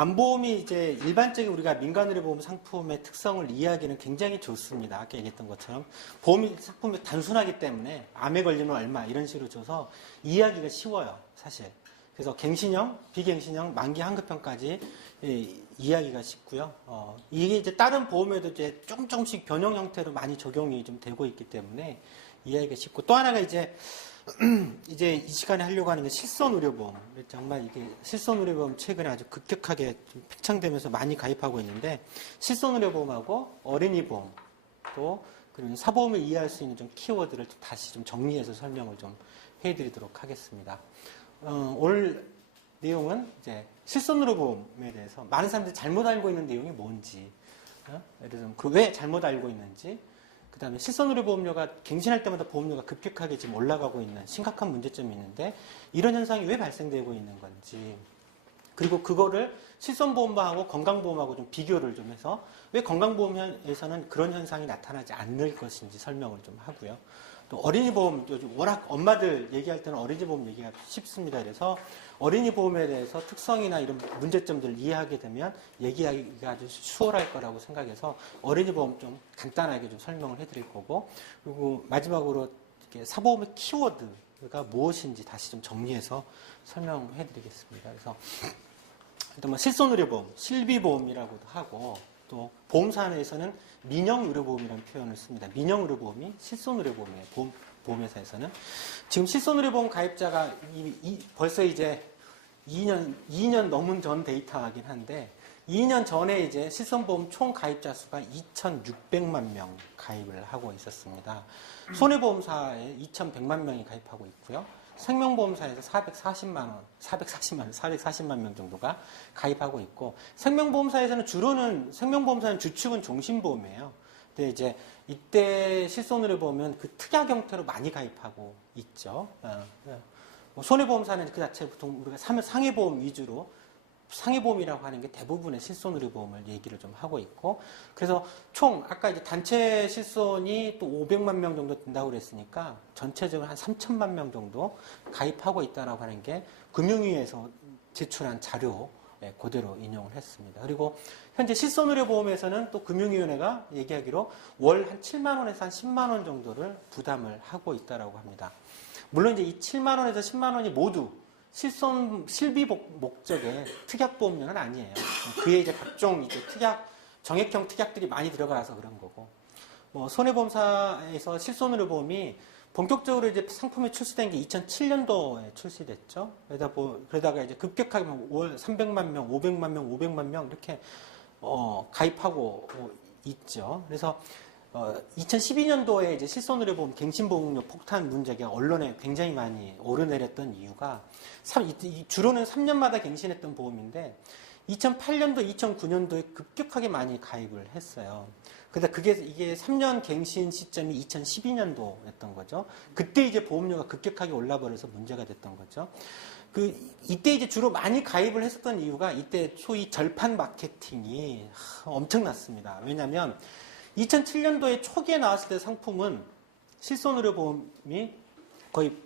암보험이 이제 일반적인 우리가 민간의료보험 상품의 특성을 이해하기는 굉장히 좋습니다. 아까 얘기했던 것처럼 보험 상품이 단순하기 때문에 암에 걸리면 얼마 이런 식으로 줘서 이해하기가 쉬워요, 사실. 그래서 갱신형, 비갱신형, 만기 환급형까지 이해하기가 쉽고요. 이게 이제 다른 보험에도 이제 조금씩 변형 형태로 많이 적용이 좀 되고 있기 때문에 이해하기가 쉽고, 또 하나가 이제 이 시간에 하려고 하는 게 실손의료보험. 정말 이게 실손의료보험 최근에 아주 급격하게 좀 팽창되면서 많이 가입하고 있는데, 실손의료보험하고 어린이보험, 또 그리고 사보험을 이해할 수 있는 좀 키워드를 다시 좀 정리해서 설명을 좀 해드리도록 하겠습니다. 오늘 내용은 이제 실손의료보험에 대해서 많은 사람들이 잘못 알고 있는 내용이 뭔지, 예를 들면 왜 잘못 알고 있는지, 그 다음에 실손의료보험료가 갱신할 때마다 보험료가 급격하게 지금 올라가고 있는 심각한 문제점이 있는데 이런 현상이 왜 발생되고 있는 건지, 그리고 그거를 실손보험하고 건강보험하고 좀 비교를 좀 해서 왜 건강보험에서는 그런 현상이 나타나지 않을 것인지 설명을 좀 하고요. 또 어린이보험, 요즘 워낙 엄마들 얘기할 때는 어린이보험 얘기가 쉽습니다. 그래서 어린이보험에 대해서 특성이나 이런 문제점들을 이해하게 되면 얘기하기가 아주 수월할 거라고 생각해서 어린이보험 좀 간단하게 좀 설명을 해드릴 거고, 그리고 마지막으로 이렇게 사보험의 키워드가 무엇인지 다시 좀 정리해서 설명해드리겠습니다. 그래서 일단 뭐 실손의료보험, 실비보험이라고도 하고, 또 보험사에서는 민영의료보험이라는 표현을 씁니다. 민영의료보험이 실손의료보험이에요. 보험회사에서는. 지금 실손의료보험 가입자가 벌써 이제 2년 넘은 전 데이터이긴 한데, 2년 전에 이제 실손보험 총 가입자 수가 2,600만 명 가입을 하고 있었습니다. 손해보험사에 2,100만 명이 가입하고 있고요. 생명보험사에서 440만 명 정도가 가입하고 있고, 생명보험사에서는 생명보험사는 주축은 종신보험이에요. 근데 이제 이때 실손의료보험은 그 특약 형태로 많이 가입하고 있죠. 손해보험사는 그 자체 보통 우리가 상해보험 위주로, 상해보험이라고 하는 게 대부분의 실손의료보험을 얘기를 좀 하고 있고, 그래서 총 아까 이제 단체 실손이 또 500만 명 정도 된다고 그랬으니까 전체적으로 한 3천만 명 정도 가입하고 있다라고 하는 게 금융위에서 제출한 자료 그대로 인용을 했습니다. 그리고 현재 실손의료보험에서는 또 금융위원회가 얘기하기로 월 한 7만 원에서 한 10만 원 정도를 부담을 하고 있다라고 합니다. 물론 이제 이 7만 원에서 10만 원이 모두 실비 목적의 특약보험료는 아니에요. 그에 이제 각종 이제 정액형 특약들이 많이 들어가서 그런 거고, 뭐 손해보험사에서 실손의료보험이 본격적으로 이제 상품이 출시된 게 2007년도에 출시됐죠. 그러다가 이제 급격하게 월 300만 명, 500만 명, 500만 명 이렇게 가입하고 있죠. 그래서 2012년도에 이제 실손의료보험 갱신보험료 폭탄 문제가 언론에 굉장히 많이 오르내렸던 이유가, 주로는 3년마다 갱신했던 보험인데 2008년도, 2009년도에 급격하게 많이 가입을 했어요. 근데 이게 3년 갱신 시점이 2012년도였던 거죠. 그때 이제 보험료가 급격하게 올라버려서 문제가 됐던 거죠. 이때 이제 주로 많이 가입을 했었던 이유가 이때 소위 절판 마케팅이 엄청났습니다. 왜냐면 2007년도에 초기에 나왔을 때 상품은 실손의료보험이 거의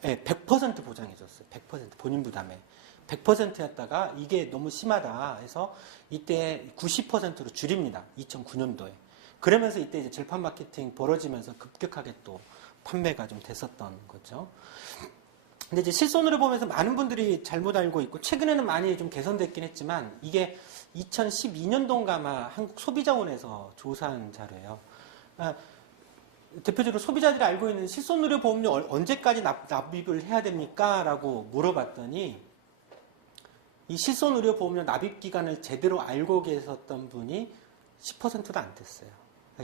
100% 보장해줬어요. 100% 본인 부담에 100%였다가 이게 너무 심하다 해서 이때 90%로 줄입니다. 2009년도에. 그러면서 이때 이제 절판 마케팅 벌어지면서 급격하게 또 판매가 좀 됐었던 거죠. 근데 이제 실손의료보험에서 많은 분들이 잘못 알고 있고, 최근에는 많이 좀 개선됐긴 했지만, 이게 2012년도인가 아마 한국소비자원에서 조사한 자료예요. 대표적으로 소비자들이 알고 있는 실손의료보험료 언제까지 납입을 해야 됩니까? 라고 물어봤더니, 이 실손의료보험료 납입 기간을 제대로 알고 계셨던 분이 10%도 안 됐어요.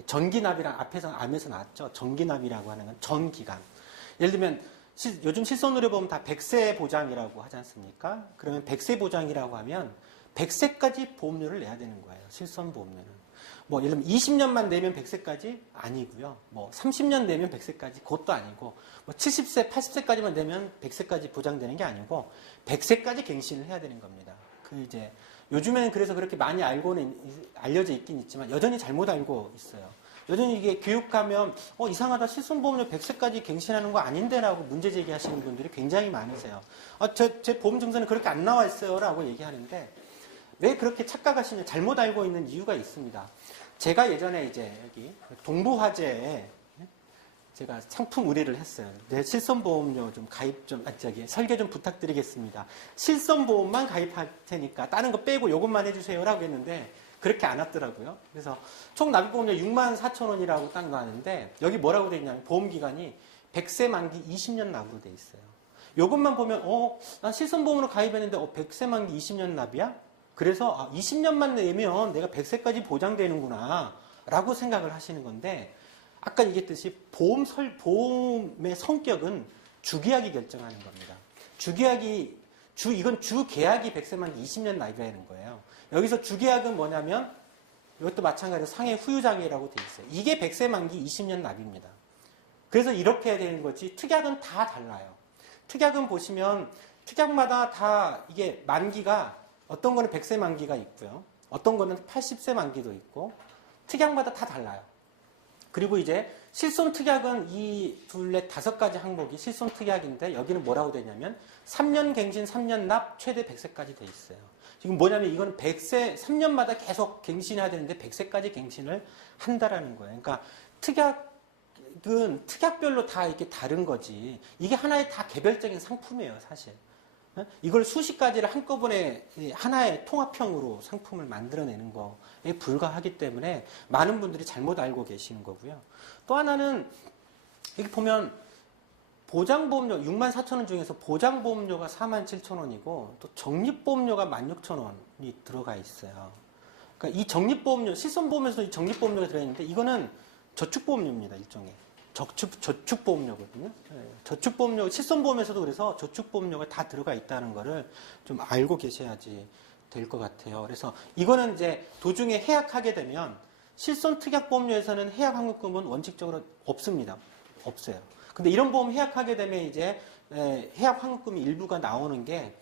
전기납이랑 암에서 나왔죠. 전기납이라고 하는 건 전기간. 예를 들면 요즘 실손의료보험 다 100세 보장이라고 하지 않습니까? 그러면 100세 보장이라고 하면 100세까지 보험료를 내야 되는 거예요. 실손보험료는. 뭐 예를 들면 20년만 내면 100세까지 아니고요. 뭐 30년 내면 100세까지 그것도 아니고, 뭐 70세, 80세까지만 내면 100세까지 보장되는 게 아니고 100세까지 갱신을 해야 되는 겁니다. 요즘에는 그래서 그렇게 많이 알려져 있긴 있지만 여전히 잘못 알고 있어요. 여전히 이게 교육하면 이상하다, 실손보험료 100세까지 갱신하는 거 아닌데라고 문제 제기하시는 분들이 굉장히 많으세요. 제 보험 증서는 그렇게 안 나와 있어요 라고 얘기하는데, 왜 그렇게 착각하시냐, 잘못 알고 있는 이유가 있습니다. 제가 예전에 이제 여기 동부화재에 제가 상품 의뢰를 했어요. 내 실손보험료 좀 가입 좀, 설계 좀 부탁드리겠습니다. 실손보험만 가입할 테니까 다른 거 빼고 요것만 해주세요라고 했는데 그렇게 안 왔더라고요. 그래서 총 납입보험료 64,000원이라고 딱 나왔는데 여기 뭐라고 돼 있냐면 보험기간이 100세 만기 20년 납으로 돼 있어요. 요것만 보면 난 실손보험으로 가입했는데 100세 만기 20년 납이야? 그래서 20년만 내면 내가 100세까지 보장되는구나 라고 생각을 하시는 건데 아까 얘기했듯이 보험의 성격은 주계약이 결정하는 겁니다. 이건 주계약이 100세 만기 20년 납입이라는 거예요. 여기서 주계약은 뭐냐면 이것도 마찬가지로 상해 후유장애라고 되어 있어요. 이게 100세 만기 20년 납입니다. 그래서 이렇게 해야 되는 거지 특약은 다 달라요. 특약은 보시면 특약마다 다 이게 만기가 어떤 거는 100세 만기가 있고요. 어떤 거는 80세 만기도 있고 특약마다 다 달라요. 그리고 이제 실손특약은 이 둘레 5가지 항목이 실손특약인데 여기는 뭐라고 되냐면 3년 갱신 3년 납 최대 100세까지 돼 있어요. 지금 뭐냐면 이거는 100세 3년마다 계속 갱신해야 되는데 100세까지 갱신을 한다라는 거예요. 그러니까 특약은 특약별로 다 이렇게 다른 거지 이게 하나의 다 개별적인 상품이에요, 사실. 이걸 수십 가지를 한꺼번에 하나의 통합형으로 상품을 만들어내는 거에 불과하기 때문에 많은 분들이 잘못 알고 계시는 거고요. 또 하나는 여기 보면 보장보험료 64,000원 중에서 보장보험료가 47,000원이고 또 적립보험료가 16,000원이 들어가 있어요. 그러니까 이 적립보험료, 실손보험에서도 이 적립보험료가 들어있는데 이거는 저축보험료입니다, 일종의. 저축보험료거든요. 저축보험료, 실손보험에서도 그래서 저축보험료가 다 들어가 있다는 거를 좀 알고 계셔야지 될 것 같아요. 그래서 이거는 이제 도중에 해약하게 되면 실손특약보험료에서는 해약환급금은 원칙적으로 없습니다. 없어요. 근데 이런 보험 해약하게 되면 이제 해약환급금이 일부가 나오는 게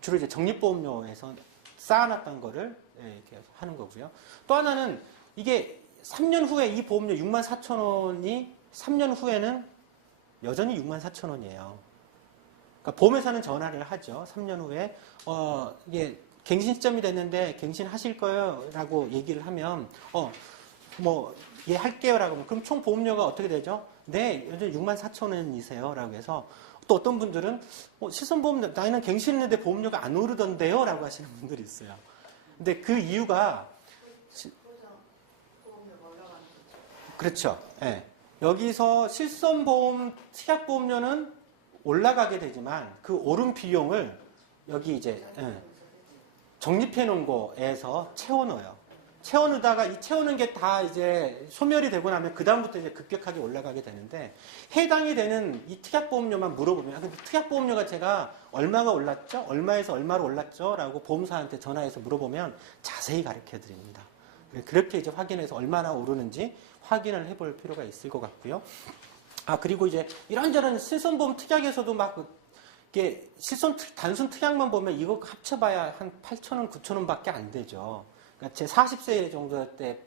주로 이제 적립보험료에서 쌓아놨던 거를 이렇게 하는 거고요. 또 하나는 이게 3년 후에 이 보험료 64,000원이 3년 후에는 여전히 64,000원이에요. 그러니까 보험회사는 전화를 하죠. 3년 후에 이게 갱신 시점이 됐는데 갱신하실 거예요? 라고 얘기를 하면 예 할게요 라고 하면 그럼 총 보험료가 어떻게 되죠? 네, 여전히 64,000원이세요 라고 해서 또 어떤 분들은 실손보험 나이는 갱신했는데 보험료가 안 오르던데요? 라고 하시는 분들이 있어요. 근데 그 이유가 그렇죠. 예. 여기서 실손보험 특약보험료는 올라가게 되지만 그 오른 비용을 여기 이제 적립해 놓은 거에서 채워넣어요. 채워넣다가 이 채우는 게 다 이제 소멸이 되고 나면 그다음부터 이제 급격하게 올라가게 되는데 해당이 되는 이 특약보험료만 물어보면 근데 특약보험료가 제가 얼마가 올랐죠? 얼마에서 얼마로 올랐죠? 라고 보험사한테 전화해서 물어보면 자세히 가르쳐 드립니다. 그렇게 이제 확인해서 얼마나 오르는지 확인을 해볼 필요가 있을 것 같고요. 그리고 이제 이런저런 실손보험 특약에서도 막 이게 단순 특약만 보면 이거 합쳐봐야 한 8,000원, 9,000원 밖에 안 되죠. 그러니까 제 40세 정도 때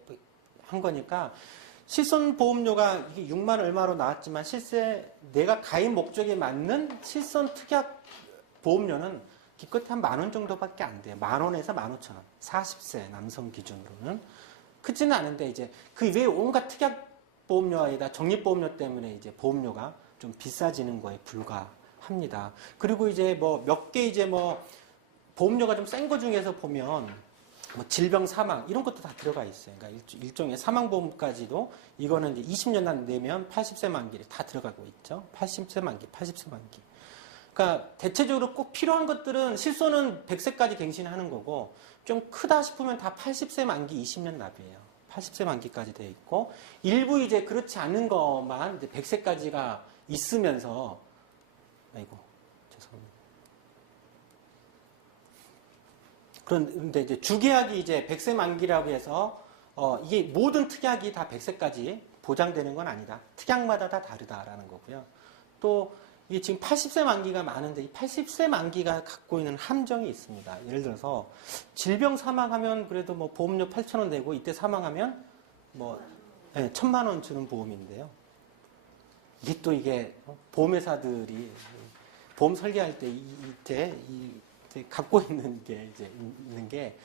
한 거니까 실손보험료가 이게 6만 얼마로 나왔지만 실제 내가 가입 목적에 맞는 실손 특약 보험료는 기껏해 한 10,000원 정도밖에 안 돼요. 10,000원에서 15,000원. 40세 남성 기준으로는. 크지는 않은데 이제 그 외에 온갖 특약 보험료에다 적립보험료 때문에 이제 보험료가 좀 비싸지는 거에 불과합니다. 그리고 이제 몇 개 이제 보험료가 좀 센 거 중에서 보면 질병 사망 이런 것도 다 들어가 있어요. 그러니까 일종의 사망보험까지도 이거는 이제 20년 내면 80세 만기를 다 들어가고 있죠. 80세 만기, 80세 만기. 그러니까 대체적으로 꼭 필요한 것들은 실손은 100세까지 갱신하는 거고 좀 크다 싶으면 다 80세 만기 20년 납이에요. 80세 만기까지 되어 있고 일부 이제 그렇지 않은 것만 이제 100세까지가 있으면서 죄송합니다. 그런데 이제 주계약이 이제 100세 만기라고 해서 이게 모든 특약이 다 100세까지 보장되는 건 아니다. 특약마다 다 다르다라는 거고요. 또 이게 지금 80세 만기가 많은데 이 80세 만기가 갖고 있는 함정이 있습니다. 예를 들어서 질병 사망하면 그래도 보험료 8,000원 내고 이때 사망하면 1,000만 원 주는 보험인데요. 이게 또 이게 보험회사들이 보험 설계할 때 이제 갖고 있는 게 이제 있는 게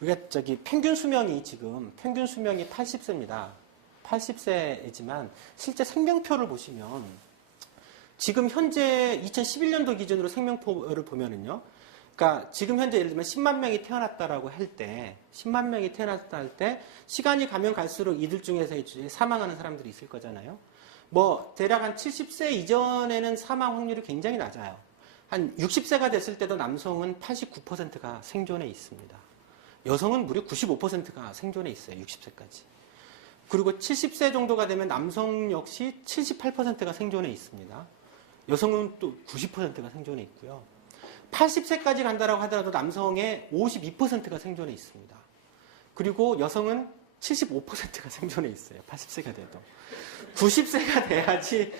우리가 평균 수명이 지금 평균 수명이 80세입니다. 80세이지만 실제 생명표를 보시면 지금 현재 2011년도 기준으로 생명표를 보면은요. 그러니까 지금 현재 예를 들면 10만 명이 태어났다라고 할 때 10만 명이 태어났다 할 때 시간이 가면 갈수록 이들 중에서 이제 사망하는 사람들이 있을 거잖아요. 뭐 대략 한 70세 이전에는 사망 확률이 굉장히 낮아요. 한 60세가 됐을 때도 남성은 89%가 생존해 있습니다. 여성은 무려 95%가 생존해 있어요. 60세까지. 그리고 70세 정도가 되면 남성 역시 78%가 생존해 있습니다. 여성은 또 90%가 생존해 있고요. 80세까지 간다라고 하더라도 남성의 52%가 생존해 있습니다. 그리고 여성은 75%가 생존해 있어요. 80세가 돼도. 90세가 돼야지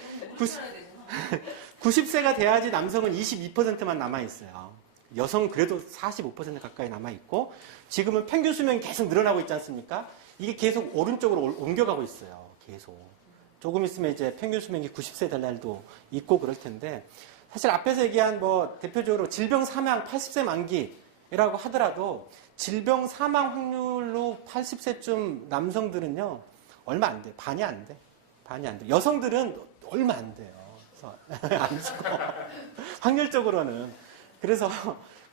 90세가 돼야지 남성은 22%만 남아 있어요. 여성은 그래도 45% 가까이 남아 있고 지금은 평균 수명이 계속 늘어나고 있지 않습니까? 이게 계속 오른쪽으로 옮겨가고 있어요. 계속. 조금 있으면 이제 평균 수명이 90세 될 날도 있고 그럴 텐데 사실 앞에서 얘기한 뭐 대표적으로 질병 사망 80세 만기라고 하더라도 질병 사망 확률로 80세쯤 남성들은요 얼마 안 돼. 반이 안 돼. 반이 안 돼. 여성들은 얼마 안 돼요. 그래서 안 죽어. 확률적으로는. 그래서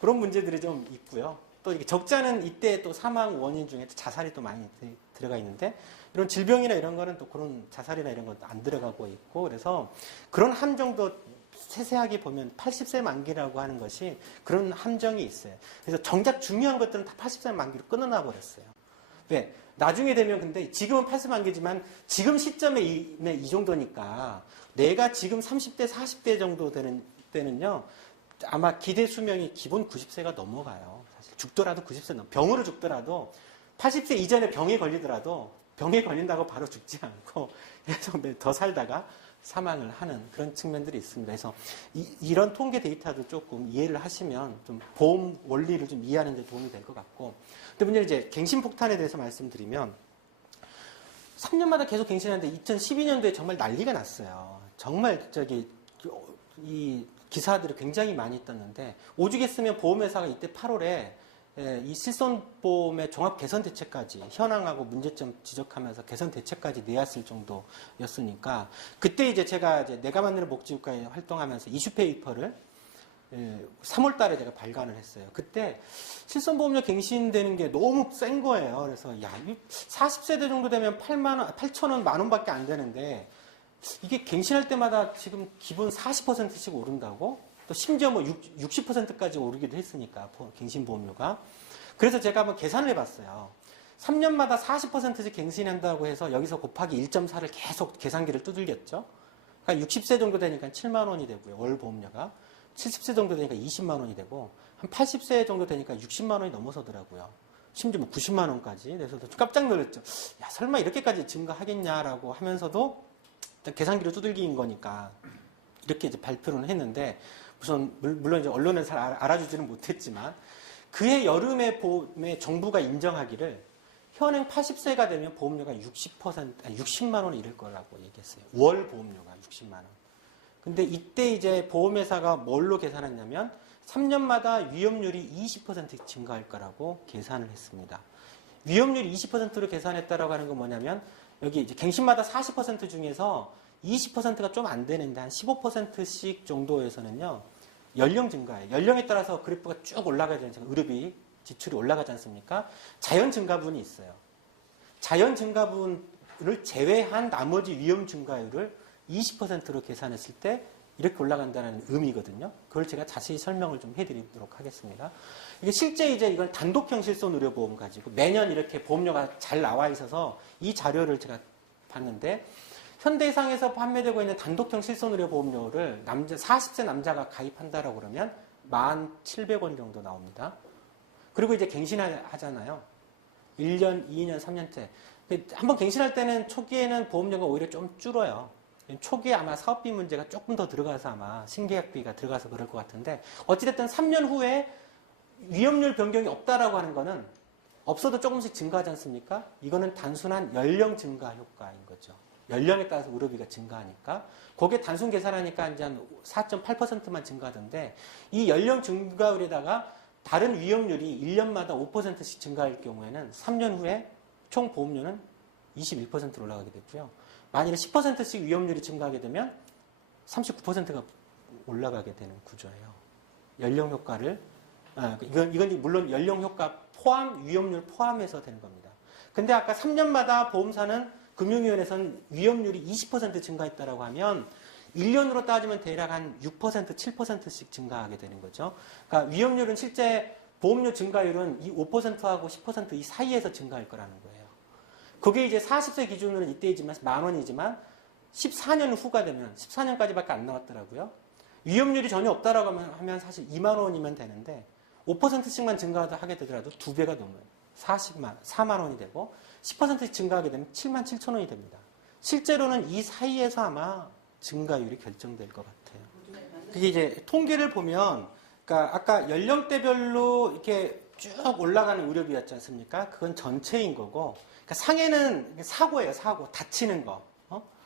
그런 문제들이 좀 있고요. 또 이게 적지 않은 이때 또 사망 원인 중에 자살이 또 많이 들어가 있는데 이런 질병이나 이런 거는 또 그런 자살이나 이런 건 안 들어가고 있고 그래서 그런 함정도 세세하게 보면 80세 만기라고 하는 것이 그런 함정이 있어요. 그래서 정작 중요한 것들은 다 80세 만기로 끊어놔 버렸어요. 왜? 나중에 되면 근데 지금은 80세 만기지만 지금 시점에 이 정도니까 내가 지금 30대, 40대 정도 되는 때는요 아마 기대 수명이 기본 90세가 넘어가요. 사실 죽더라도 90세 넘어. 병으로 죽더라도 80세 이전에 병에 걸리더라도 병에 걸린다고 바로 죽지 않고 계속 더 살다가 사망을 하는 그런 측면들이 있습니다. 그래서 이런 통계 데이터도 조금 이해를 하시면 좀 보험 원리를 좀 이해하는 데 도움이 될 것 같고. 근데 문제는 이제 갱신폭탄에 대해서 말씀드리면 3년마다 계속 갱신하는데 2012년도에 정말 난리가 났어요. 정말 이 기사들이 굉장히 많이 떴는데 오죽했으면 보험회사가 이때 8월에 이 실손보험의 종합 개선 대책까지 현황하고 문제점 지적하면서 개선 대책까지 내왔을 정도였으니까 그때 이제 제가 이제 내가 만드는 복지국가에 활동하면서 이슈 페이퍼를 3월 달에 제가 발간을 했어요. 그때 실손보험료 갱신되는 게 너무 센 거예요. 그래서 야, 40세대 정도 되면 8,000원, 만 원밖에 안 되는데 이게 갱신할 때마다 지금 기본 40%씩 오른다고? 또 심지어 뭐 60%까지 오르기도 했으니까 갱신보험료가. 그래서 제가 한번 계산을 해봤어요. 3년마다 40%씩 갱신한다고 해서 여기서 곱하기 1.4를 계속 계산기를 두들겼죠. 그러니까 60세 정도 되니까 7만 원이 되고요. 월 보험료가. 70세 정도 되니까 20만 원이 되고 한 80세 정도 되니까 60만 원이 넘어서더라고요. 심지어 뭐 90만 원까지. 그래서 깜짝 놀랐죠. 야, 설마 이렇게까지 증가하겠냐라고 하면서도 계산기를 두들긴 거니까 이렇게 이제 발표를 했는데 물론 이제 언론에서 잘 알아주지는 못했지만 그해 여름에 보험에 정부가 인정하기를 현행 80세가 되면 보험료가 60만 원이 이를 거라고 얘기했어요. 월 보험료가 60만 원. 근데 이때 이제 보험회사가 뭘로 계산했냐면 3년마다 위험률이 20% 증가할 거라고 계산을 했습니다. 위험률이 20%로 계산했다라고 하는 건 뭐냐면 여기 이제 갱신마다 40% 중에서 20%가 좀 안 되는데 한 15%씩 정도에서는요 연령 증가예요. 연령에 따라서 그래프가 쭉 올라가야 되는 의료비 지출이 올라가지 않습니까? 자연 증가분이 있어요. 자연 증가분을 제외한 나머지 위험 증가율을 20%로 계산했을 때 이렇게 올라간다는 의미거든요. 그걸 제가 자세히 설명을 좀 해드리도록 하겠습니다. 이게 실제 이제 이건 단독형 실손의료보험 가지고 매년 이렇게 보험료가 잘 나와 있어서 이 자료를 제가 봤는데 현대상에서 판매되고 있는 단독형 실손의료보험료를 40세 남자가 가입한다라고 그러면 1,700원 정도 나옵니다. 그리고 이제 갱신하잖아요. 1년, 2년, 3년째. 한번 갱신할 때는 초기에는 보험료가 오히려 좀 줄어요. 초기에 아마 사업비 문제가 조금 더 들어가서 아마 신계약비가 들어가서 그럴 것 같은데 어찌됐든 3년 후에 위험률 변경이 없다라고 하는 거는 없어도 조금씩 증가하지 않습니까? 이거는 단순한 연령 증가 효과인 거죠. 연령에 따라서 의료비가 증가하니까 거기에 단순 계산하니까 이제 한 4.8%만 증가하던데 이 연령 증가율에다가 다른 위험률이 1년마다 5%씩 증가할 경우에는 3년 후에 총 보험료는 21%로 올라가게 되고요. 만일에 10%씩 위험률이 증가하게 되면 39%가 올라가게 되는 구조예요. 연령 효과를, 이건 물론 연령 효과 포함, 위험률 포함해서 되는 겁니다. 근데 아까 3년마다 보험사는 금융위원회에서는 위험률이 20% 증가했다라고 하면 1년으로 따지면 대략 한 6%, 7%씩 증가하게 되는 거죠. 그러니까 위험률은 실제 보험료 증가율은 이 5%하고 10% 이 사이에서 증가할 거라는 거예요. 그게 이제 40세 기준으로는 이때이지만 10,000원이지만 14년 후가 되면 14년까지밖에 안 나왔더라고요. 위험률이 전혀 없다라고 하면 사실 2만 원이면 되는데 5%씩만 증가하게 되더라도 2배가 넘어요. 4만 원이 되고 10%씩 증가하게 되면 7만 7천 원이 됩니다. 실제로는 이 사이에서 아마 증가율이 결정될 것 같아요. 그게 이제 통계를 보면, 그러니까 아까 연령대별로 이렇게 쭉 올라가는 의료비였지 않습니까? 그건 전체인 거고, 그러니까 상해는 사고예요, 사고. 다치는 거.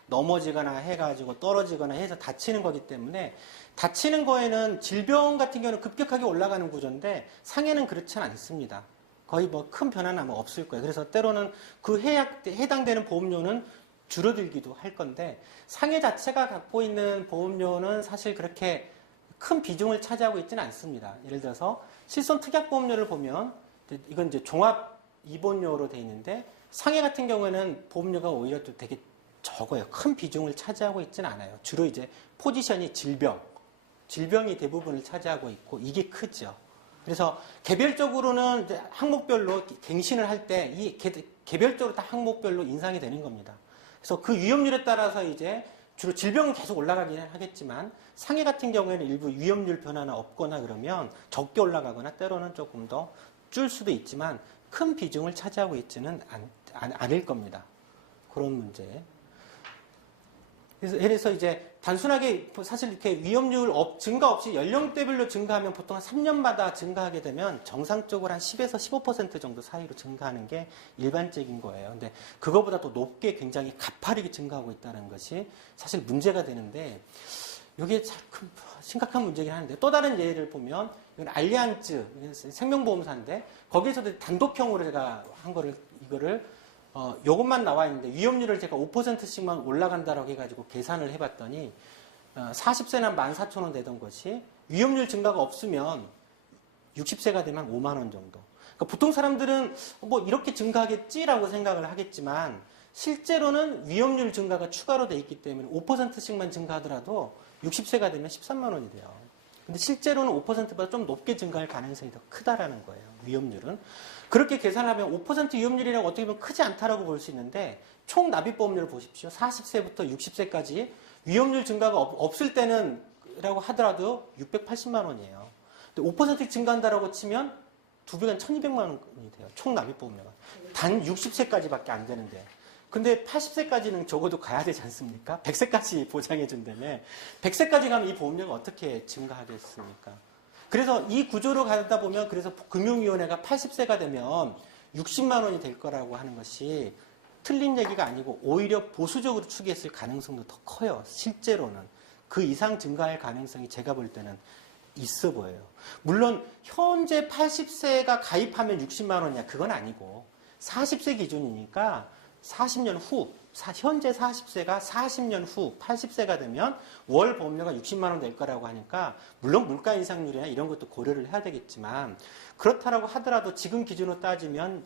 넘어지거나 해가지고 떨어지거나 해서 다치는 거기 때문에 다치는 거에는 질병 같은 경우는 급격하게 올라가는 구조인데 상해는 그렇지는 않습니다. 거의 뭐 큰 변화는 아마 없을 거예요. 그래서 때로는 그 해당되는 보험료는 줄어들기도 할 건데 상해 자체가 갖고 있는 보험료는 사실 그렇게 큰 비중을 차지하고 있지는 않습니다. 예를 들어서 실손 특약보험료를 보면 이건 이제 종합 입원료로 돼 있는데 상해 같은 경우에는 보험료가 오히려 또 되게 적어요. 큰 비중을 차지하고 있지는 않아요. 주로 이제 포지션이 질병이 대부분을 차지하고 있고 이게 크죠. 그래서 개별적으로는 이제 항목별로 갱신을 할 때 이 개별적으로 다 항목별로 인상이 되는 겁니다. 그래서 그 위험률에 따라서 이제 주로 질병은 계속 올라가긴 하겠지만 상해 같은 경우에는 일부 위험률 변화나 없거나 그러면 적게 올라가거나 때로는 조금 더 줄 수도 있지만 큰 비중을 차지하고 있지는 않을 겁니다. 그런 문제. 그래서 이제 단순하게 사실 이렇게 위험률 증가 없이 연령대별로 증가하면 보통 한 3년마다 증가하게 되면 정상적으로 한 10에서 15% 정도 사이로 증가하는 게 일반적인 거예요. 근데 그거보다 더 높게 굉장히 가파르게 증가하고 있다는 것이 사실 문제가 되는데 이게 참 심각한 문제긴 한데 또 다른 예를 보면 이건 알리안즈 생명보험사인데 거기에서도 단독형으로 제가 한 거를 이거를 요것만 나와 있는데 위험률을 제가 5%씩만 올라간다라고 해가지고 계산을 해봤더니 40세나 14,000원 되던 것이 위험률 증가가 없으면 60세가 되면 5만 원 정도. 그러니까 보통 사람들은 뭐 이렇게 증가하겠지라고 생각을 하겠지만 실제로는 위험률 증가가 추가로 돼 있기 때문에 5%씩만 증가하더라도 60세가 되면 13만 원이 돼요. 근데 실제로는 5%보다 좀 높게 증가할 가능성이 더 크다라는 거예요. 위험률은. 그렇게 계산하면 5% 위험률이라고 어떻게 보면 크지 않다라고 볼 수 있는데 총 납입보험료를 보십시오. 40세부터 60세까지 위험률 증가가 없을 때는 라고 하더라도 680만 원이에요. 근데 5% 증가한다라고 치면 2배간 1200만 원이 돼요. 총 납입보험료가. 단 60세까지밖에 안 되는데. 근데 80세까지는 적어도 가야 되지 않습니까? 100세까지 보장해 준다며 100세까지 가면 이 보험료가 어떻게 증가하겠습니까? 그래서 이 구조로 가다 보면 그래서 금융위원회가 80세가 되면 60만 원이 될 거라고 하는 것이 틀린 얘기가 아니고 오히려 보수적으로 추계했을 가능성도 더 커요. 실제로는. 그 이상 증가할 가능성이 제가 볼 때는 있어 보여요. 물론 현재 80세가 가입하면 60만 원이야. 그건 아니고 40세 기준이니까 40년 후, 현재 40세가 40년 후 80세가 되면 월 보험료가 60만 원 될 거라고 하니까 물론 물가 인상률이나 이런 것도 고려를 해야 되겠지만 그렇다라고 하더라도 지금 기준으로 따지면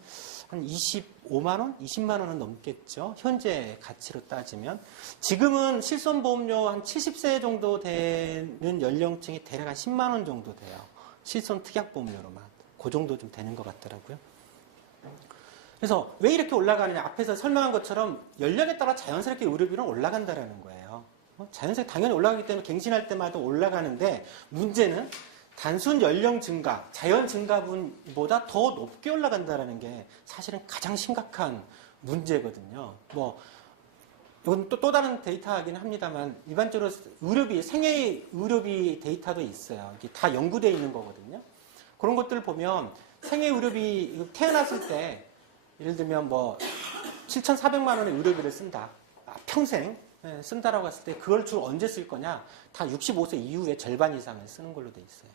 한 25만 원, 20만 원은 넘겠죠. 현재 가치로 따지면 지금은 실손보험료 한 70세 정도 되는 연령층이 대략 한 10만 원 정도 돼요. 실손 특약보험료로만 그 정도 좀 되는 것 같더라고요. 그래서 왜 이렇게 올라가느냐 앞에서 설명한 것처럼 연령에 따라 자연스럽게 의료비는 올라간다라는 거예요. 자연스럽게 당연히 올라가기 때문에 갱신할 때마다 올라가는데 문제는 단순 연령 증가, 자연 증가분보다 더 높게 올라간다라는 게 사실은 가장 심각한 문제거든요. 뭐 이건 또 다른 데이터이긴 합니다만 일반적으로 의료비, 생애 의료비 데이터도 있어요. 이게 다 연구되어 있는 거거든요. 그런 것들을 보면 생애 의료비 태어났을 때 예를 들면 뭐 7,400만 원의 의료비를 쓴다. 평생 쓴다라고 했을 때 그걸 주로 언제 쓸 거냐? 다 65세 이후에 절반 이상을 쓰는 걸로 돼 있어요.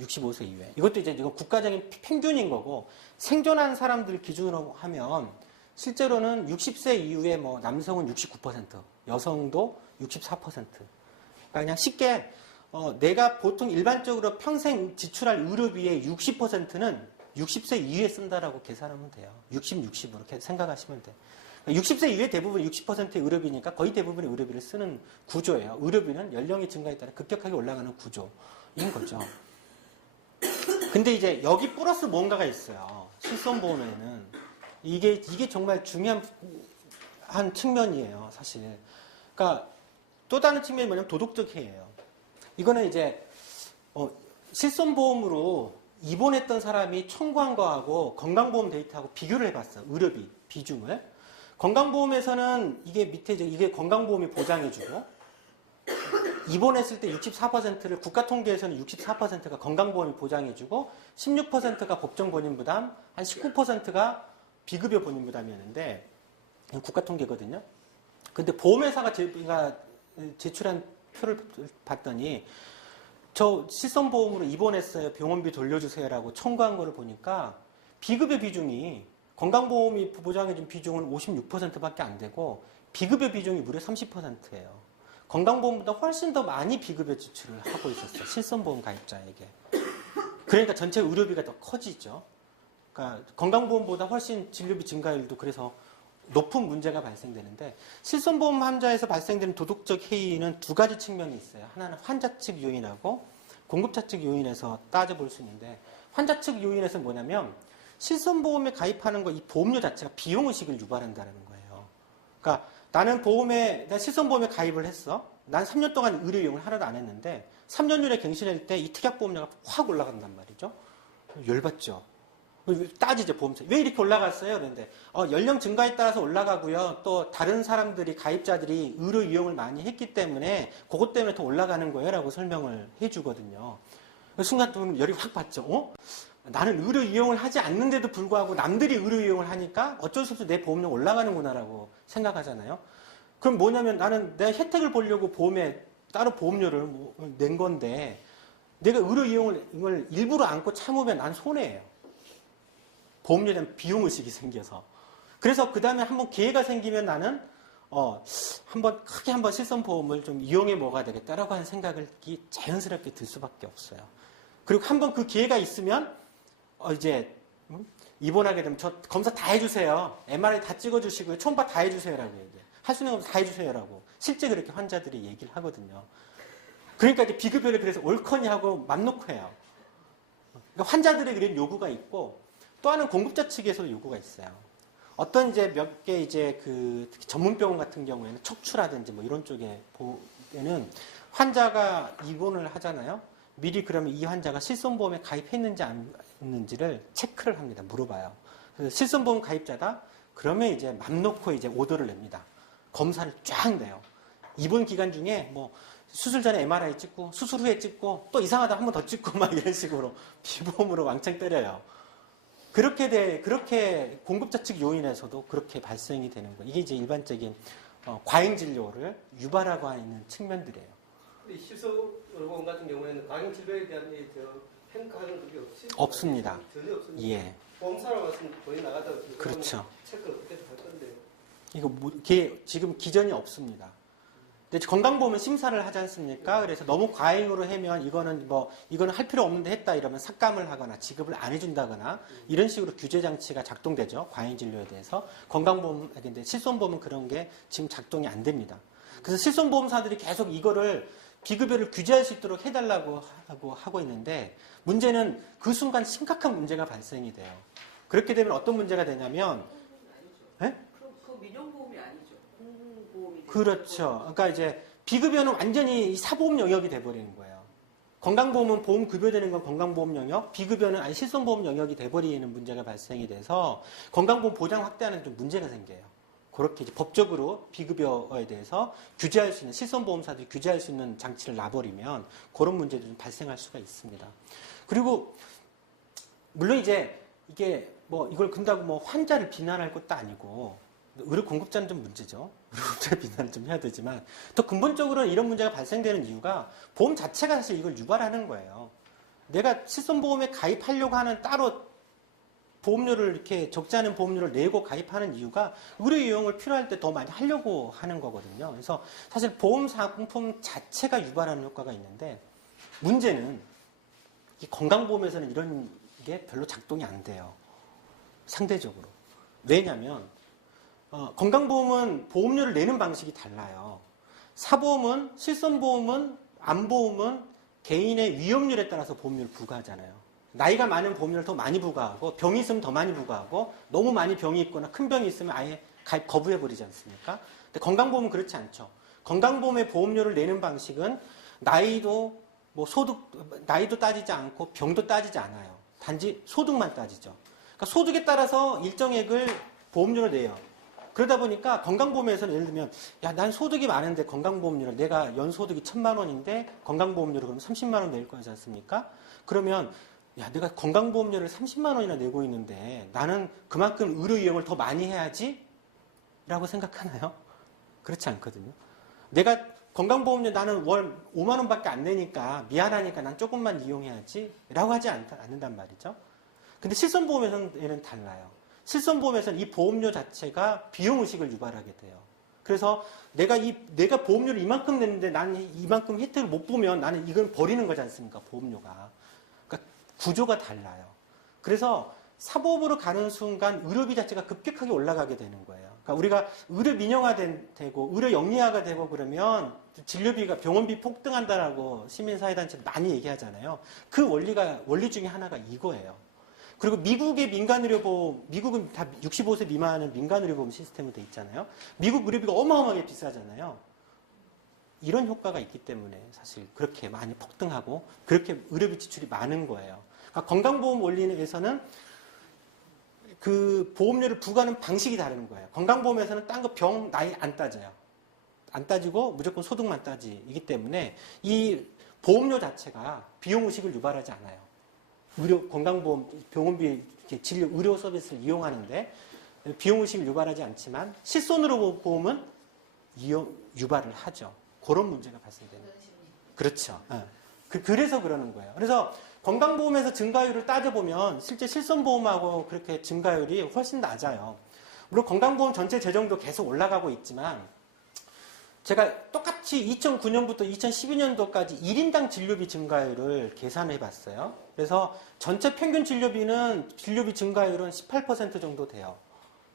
65세 이후에. 이것도 이제 이건 국가적인 평균인 거고, 생존한 사람들 기준으로 하면, 실제로는 60세 이후에 뭐 남성은 69%, 여성도 64%. 그러니까 그냥 쉽게, 내가 보통 일반적으로 평생 지출할 의료비의 60%는 60세 이후에 쓴다라고 계산하면 돼요. 60, 60으로 이렇게 생각하시면 돼요. 60세 이후에 대부분 60%의 의료비니까 거의 대부분의 의료비를 쓰는 구조예요. 의료비는 연령의 증가에 따라 급격하게 올라가는 구조인 거죠. 근데 이제 여기 플러스 뭔가가 있어요. 실손보험에는. 이게 정말 중요한 한 측면이에요, 사실. 그러니까 또 다른 측면이 뭐냐면 도덕적 해이예요. 이거는 이제 실손보험으로 입원했던 사람이 청구한 거하고 건강보험 데이터하고 비교를 해봤어요. 의료비 비중을. 건강보험에서는 이게 밑에 이게 건강보험이 보장해주고 입원했을 때 64%를 국가통계에서는 64%가 건강보험이 보장해주고 16%가 법정 본인부담, 한 19%가 비급여 본인부담이었는데 국가통계거든요. 근데 보험회사가 제출한 표를 봤더니 저 실손보험으로 입원했어요. 병원비 돌려주세요라고 청구한 거를 보니까 비급여 비중이 건강보험이 보장해준 비중은 56%밖에 안 되고 비급여 비중이 무려 30%예요. 건강보험보다 훨씬 더 많이 비급여 지출을 하고 있었어요. 실손보험 가입자에게. 그러니까 전체 의료비가 더 커지죠. 그러니까 건강보험보다 훨씬 진료비 증가율도 그래서 높은 문제가 발생되는데 실손보험 환자에서 발생되는 도덕적 해이는 두 가지 측면이 있어요. 하나는 환자 측 요인하고 공급자 측 요인에서 따져볼 수 있는데 환자 측 요인에서는 뭐냐면 실손보험에 가입하는 거 이 보험료 자체가 비용의식을 유발한다는 거예요. 그러니까 나는 실손보험에 가입을 했어. 난 3년 동안 의료이용을 하나도 안 했는데 3년 후에 갱신할 때 이 특약보험료가 확 올라간단 말이죠. 열받죠. 따지죠, 보험사. 왜 이렇게 올라갔어요? 그런데, 연령 증가에 따라서 올라가고요. 또 다른 사람들이, 가입자들이 의료 이용을 많이 했기 때문에 그것 때문에 더 올라가는 거예요. 라고 설명을 해주거든요. 순간 또 열이 확 받죠. 나는 의료 이용을 하지 않는데도 불구하고 남들이 의료 이용을 하니까 어쩔 수 없이 내 보험료 올라가는구나라고 생각하잖아요. 그럼 뭐냐면 나는 내 혜택을 보려고 보험에 따로 보험료를 낸 건데 내가 의료 이용을 일부러 안고 참으면 난 손해예요. 보험료에 대한 비용의식이 생겨서. 그래서 그 다음에 한번 기회가 생기면 나는, 크게 한번 실손보험을 좀 이용해 먹어야 되겠다라고 하는 생각이 자연스럽게 들 수밖에 없어요. 그리고 한번 그 기회가 있으면, 입원하게 되면 저 검사 다 해주세요. MRI 다 찍어주시고요. 초음파 다 해주세요라고 얘기해요. 할 수 있는 검사 다 해주세요라고. 실제 그렇게 환자들이 얘기를 하거든요. 그러니까 이제 비급여를 그래서 옳거니 하고 맘 놓고 해요. 그러니까 환자들의 그런 요구가 있고, 또 하나는 공급자 측에서도 요구가 있어요. 어떤 몇 개 특히 전문병원 같은 경우에는 척추라든지 뭐 이런 쪽에 보면은 환자가 입원을 하잖아요. 미리 그러면 이 환자가 실손보험에 가입했는지 안 했는지를 체크를 합니다. 물어봐요. 그래서 실손보험 가입자다? 그러면 이제 맘 놓고 이제 오더를 냅니다. 검사를 쫙 내요. 입원 기간 중에 뭐 수술 전에 MRI 찍고 수술 후에 찍고 또 이상하다 한 번 더 찍고 막 이런 식으로 비보험으로 왕창 때려요. 그렇게 공급자 측 요인에서도 그렇게 발생이 되는 거예요. 이게 이제 일반적인 과잉 진료를 유발하고 있는 측면들이에요. 근데 실손보험 같은 경우에는 과잉 진료에 대한 평가하는 그게 없습니다. 전혀 없습니다. 예. 보험사로 말씀 돈이 나가다가 그렇죠. 체크 어떻게 할 건데. 이게 지금 기전이 없습니다. 근데 건강보험은 심사를 하지 않습니까? 그래서 너무 과잉으로 하면 이거는 할 필요 없는데 했다 이러면 삭감을 하거나 지급을 안 해준다거나 이런 식으로 규제 장치가 작동되죠. 과잉 진료에 대해서. 건강보험인데 실손보험은 그런 게 지금 작동이 안 됩니다. 그래서 실손보험사들이 계속 이거를 비급여를 규제할 수 있도록 해달라고 하고 있는데 문제는 그 순간 심각한 문제가 발생이 돼요. 그렇게 되면 어떤 문제가 되냐면 네? 그럼 민영보험이 아니죠. 공공보험이. 그렇죠. 그러니까 이제 비급여는 완전히 사보험 영역이 돼버리는 거예요. 건강보험은 보험 급여되는 건 건강보험 영역, 비급여는 아예 실손보험 영역이 돼버리는 문제가 발생이 돼서 건강보험 보장 확대하는 좀 문제가 생겨요. 그렇게 이제 법적으로 비급여에 대해서 규제할 수 있는, 실손보험사들이 규제할 수 있는 장치를 놔버리면 그런 문제도 좀 발생할 수가 있습니다. 그리고, 물론 이제 이게 이걸 근다고 환자를 비난할 것도 아니고, 의료 공급자는 좀 문제죠. 의료 공급자 비난을 좀 해야 되지만, 더 근본적으로는 이런 문제가 발생되는 이유가 보험 자체가 사실 이걸 유발하는 거예요. 내가 실손보험에 가입하려고 하는 따로 보험료를 이렇게 적지 않은 보험료를 내고 가입하는 이유가 의료 이용을 필요할 때 더 많이 하려고 하는 거거든요. 그래서 사실 보험 상품 자체가 유발하는 효과가 있는데 문제는 이 건강보험에서는 이런 게 별로 작동이 안 돼요. 상대적으로. 왜냐하면 건강보험은 보험료를 내는 방식이 달라요. 사보험은 실손보험은 암보험은 개인의 위험률에 따라서 보험료를 부과하잖아요. 나이가 많은 보험료를 더 많이 부과하고 병이 있으면 더 많이 부과하고 너무 많이 병이 있거나 큰 병이 있으면 아예 가입 거부해버리지 않습니까? 근데 건강보험은 그렇지 않죠. 건강보험의 보험료를 내는 방식은 나이도 나이도 따지지 않고 병도 따지지 않아요. 단지 소득만 따지죠. 그러니까 소득에 따라서 일정액을 보험료를 내요. 그러다 보니까 건강보험에서는 예를 들면 야, 난 소득이 많은데 건강보험료를 내가 연소득이 1,000만 원인데 건강보험료를 그럼 30만 원 낼 거지 않습니까? 그러면 야, 내가 건강보험료를 30만 원이나 내고 있는데 나는 그만큼 의료 이용을 더 많이 해야지? 라고 생각하나요? 그렇지 않거든요. 내가 건강보험료 나는 월 5만 원밖에 안 내니까 미안하니까 난 조금만 이용해야지? 라고 하지 않는단 말이죠. 근데 실손보험에서는 달라요. 실손보험에서는 이 보험료 자체가 비용의식을 유발하게 돼요. 그래서 내가 보험료를 이만큼 냈는데 나는 이만큼 혜택을 못 보면 나는 이걸 버리는 거지 않습니까? 보험료가. 그러니까 구조가 달라요. 그래서 사보험으로 가는 순간 의료비 자체가 급격하게 올라가게 되는 거예요. 그러니까 우리가 의료 민영화되고 의료 영리화가 되고 그러면 진료비가 병원비 폭등한다라고 시민사회단체 많이 얘기하잖아요. 그 원리 중에 하나가 이거예요. 그리고 미국의 민간의료보험, 미국은 다 65세 미만은 민간의료보험 시스템으로 돼 있잖아요. 미국 의료비가 어마어마하게 비싸잖아요. 이런 효과가 있기 때문에 사실 그렇게 많이 폭등하고 그렇게 의료비 지출이 많은 거예요. 그러니까 건강보험 원리에서는 그 보험료를 부과하는 방식이 다른 거예요. 건강보험에서는 딴 거 병, 나이 안 따져요. 안 따지고 무조건 소득만 따지기 때문에 이 보험료 자체가 비용의식을 유발하지 않아요. 건강보험, 병원비, 진료, 의료 서비스를 이용하는데 비용의식을 유발하지 않지만 실손으로 보험은 유발을 하죠. 그런 문제가 발생되는 거죠. 그렇죠. 그래서 그러는 거예요. 그래서 건강보험에서 증가율을 따져보면 실제 실손보험하고 그렇게 증가율이 훨씬 낮아요. 물론 건강보험 전체 재정도 계속 올라가고 있지만 제가 똑같이 2009년부터 2012년도까지 1인당 진료비 증가율을 계산해 봤어요. 그래서 전체 평균 진료비 증가율은 18% 정도 돼요.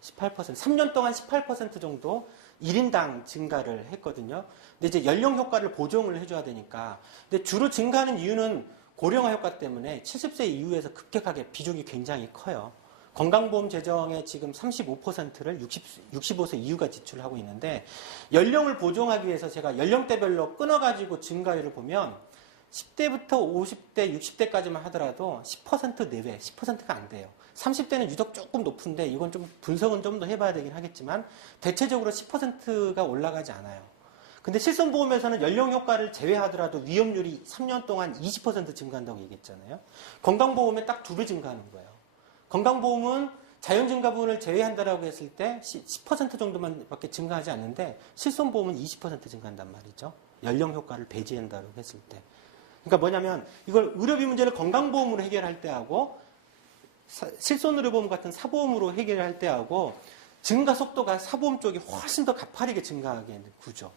18%. 3년 동안 18% 정도 1인당 증가를 했거든요. 근데 이제 연령 효과를 보정을 해줘야 되니까. 근데 주로 증가하는 이유는 고령화 효과 때문에 70세 이후에서 급격하게 비중이 굉장히 커요. 건강보험 재정의 지금 35%를 65세 이후가 지출을 하고 있는데 연령을 보정하기 위해서 제가 연령대별로 끊어가지고 증가율을 보면 10대부터 50대, 60대까지만 하더라도 10% 내외, 10%가 안 돼요. 30대는 유독 조금 높은데 이건 좀 분석은 좀 더 해봐야 되긴 하겠지만 대체적으로 10%가 올라가지 않아요. 근데 실손보험에서는 연령 효과를 제외하더라도 위험률이 3년 동안 20% 증가한다고 얘기했잖아요. 건강보험에 딱 2배 증가하는 거예요. 건강보험은 자연증가분을 제외한다라고 했을 때 10% 정도만 밖에 증가하지 않는데 실손보험은 20% 증가한단 말이죠. 연령 효과를 배제한다고 했을 때. 그러니까 뭐냐면 이걸 의료비 문제를 건강보험으로 해결할 때하고 실손의료보험 같은 사보험으로 해결할 때하고 증가 속도가 사보험 쪽이 훨씬 더 가파르게 증가하게 되는 구조.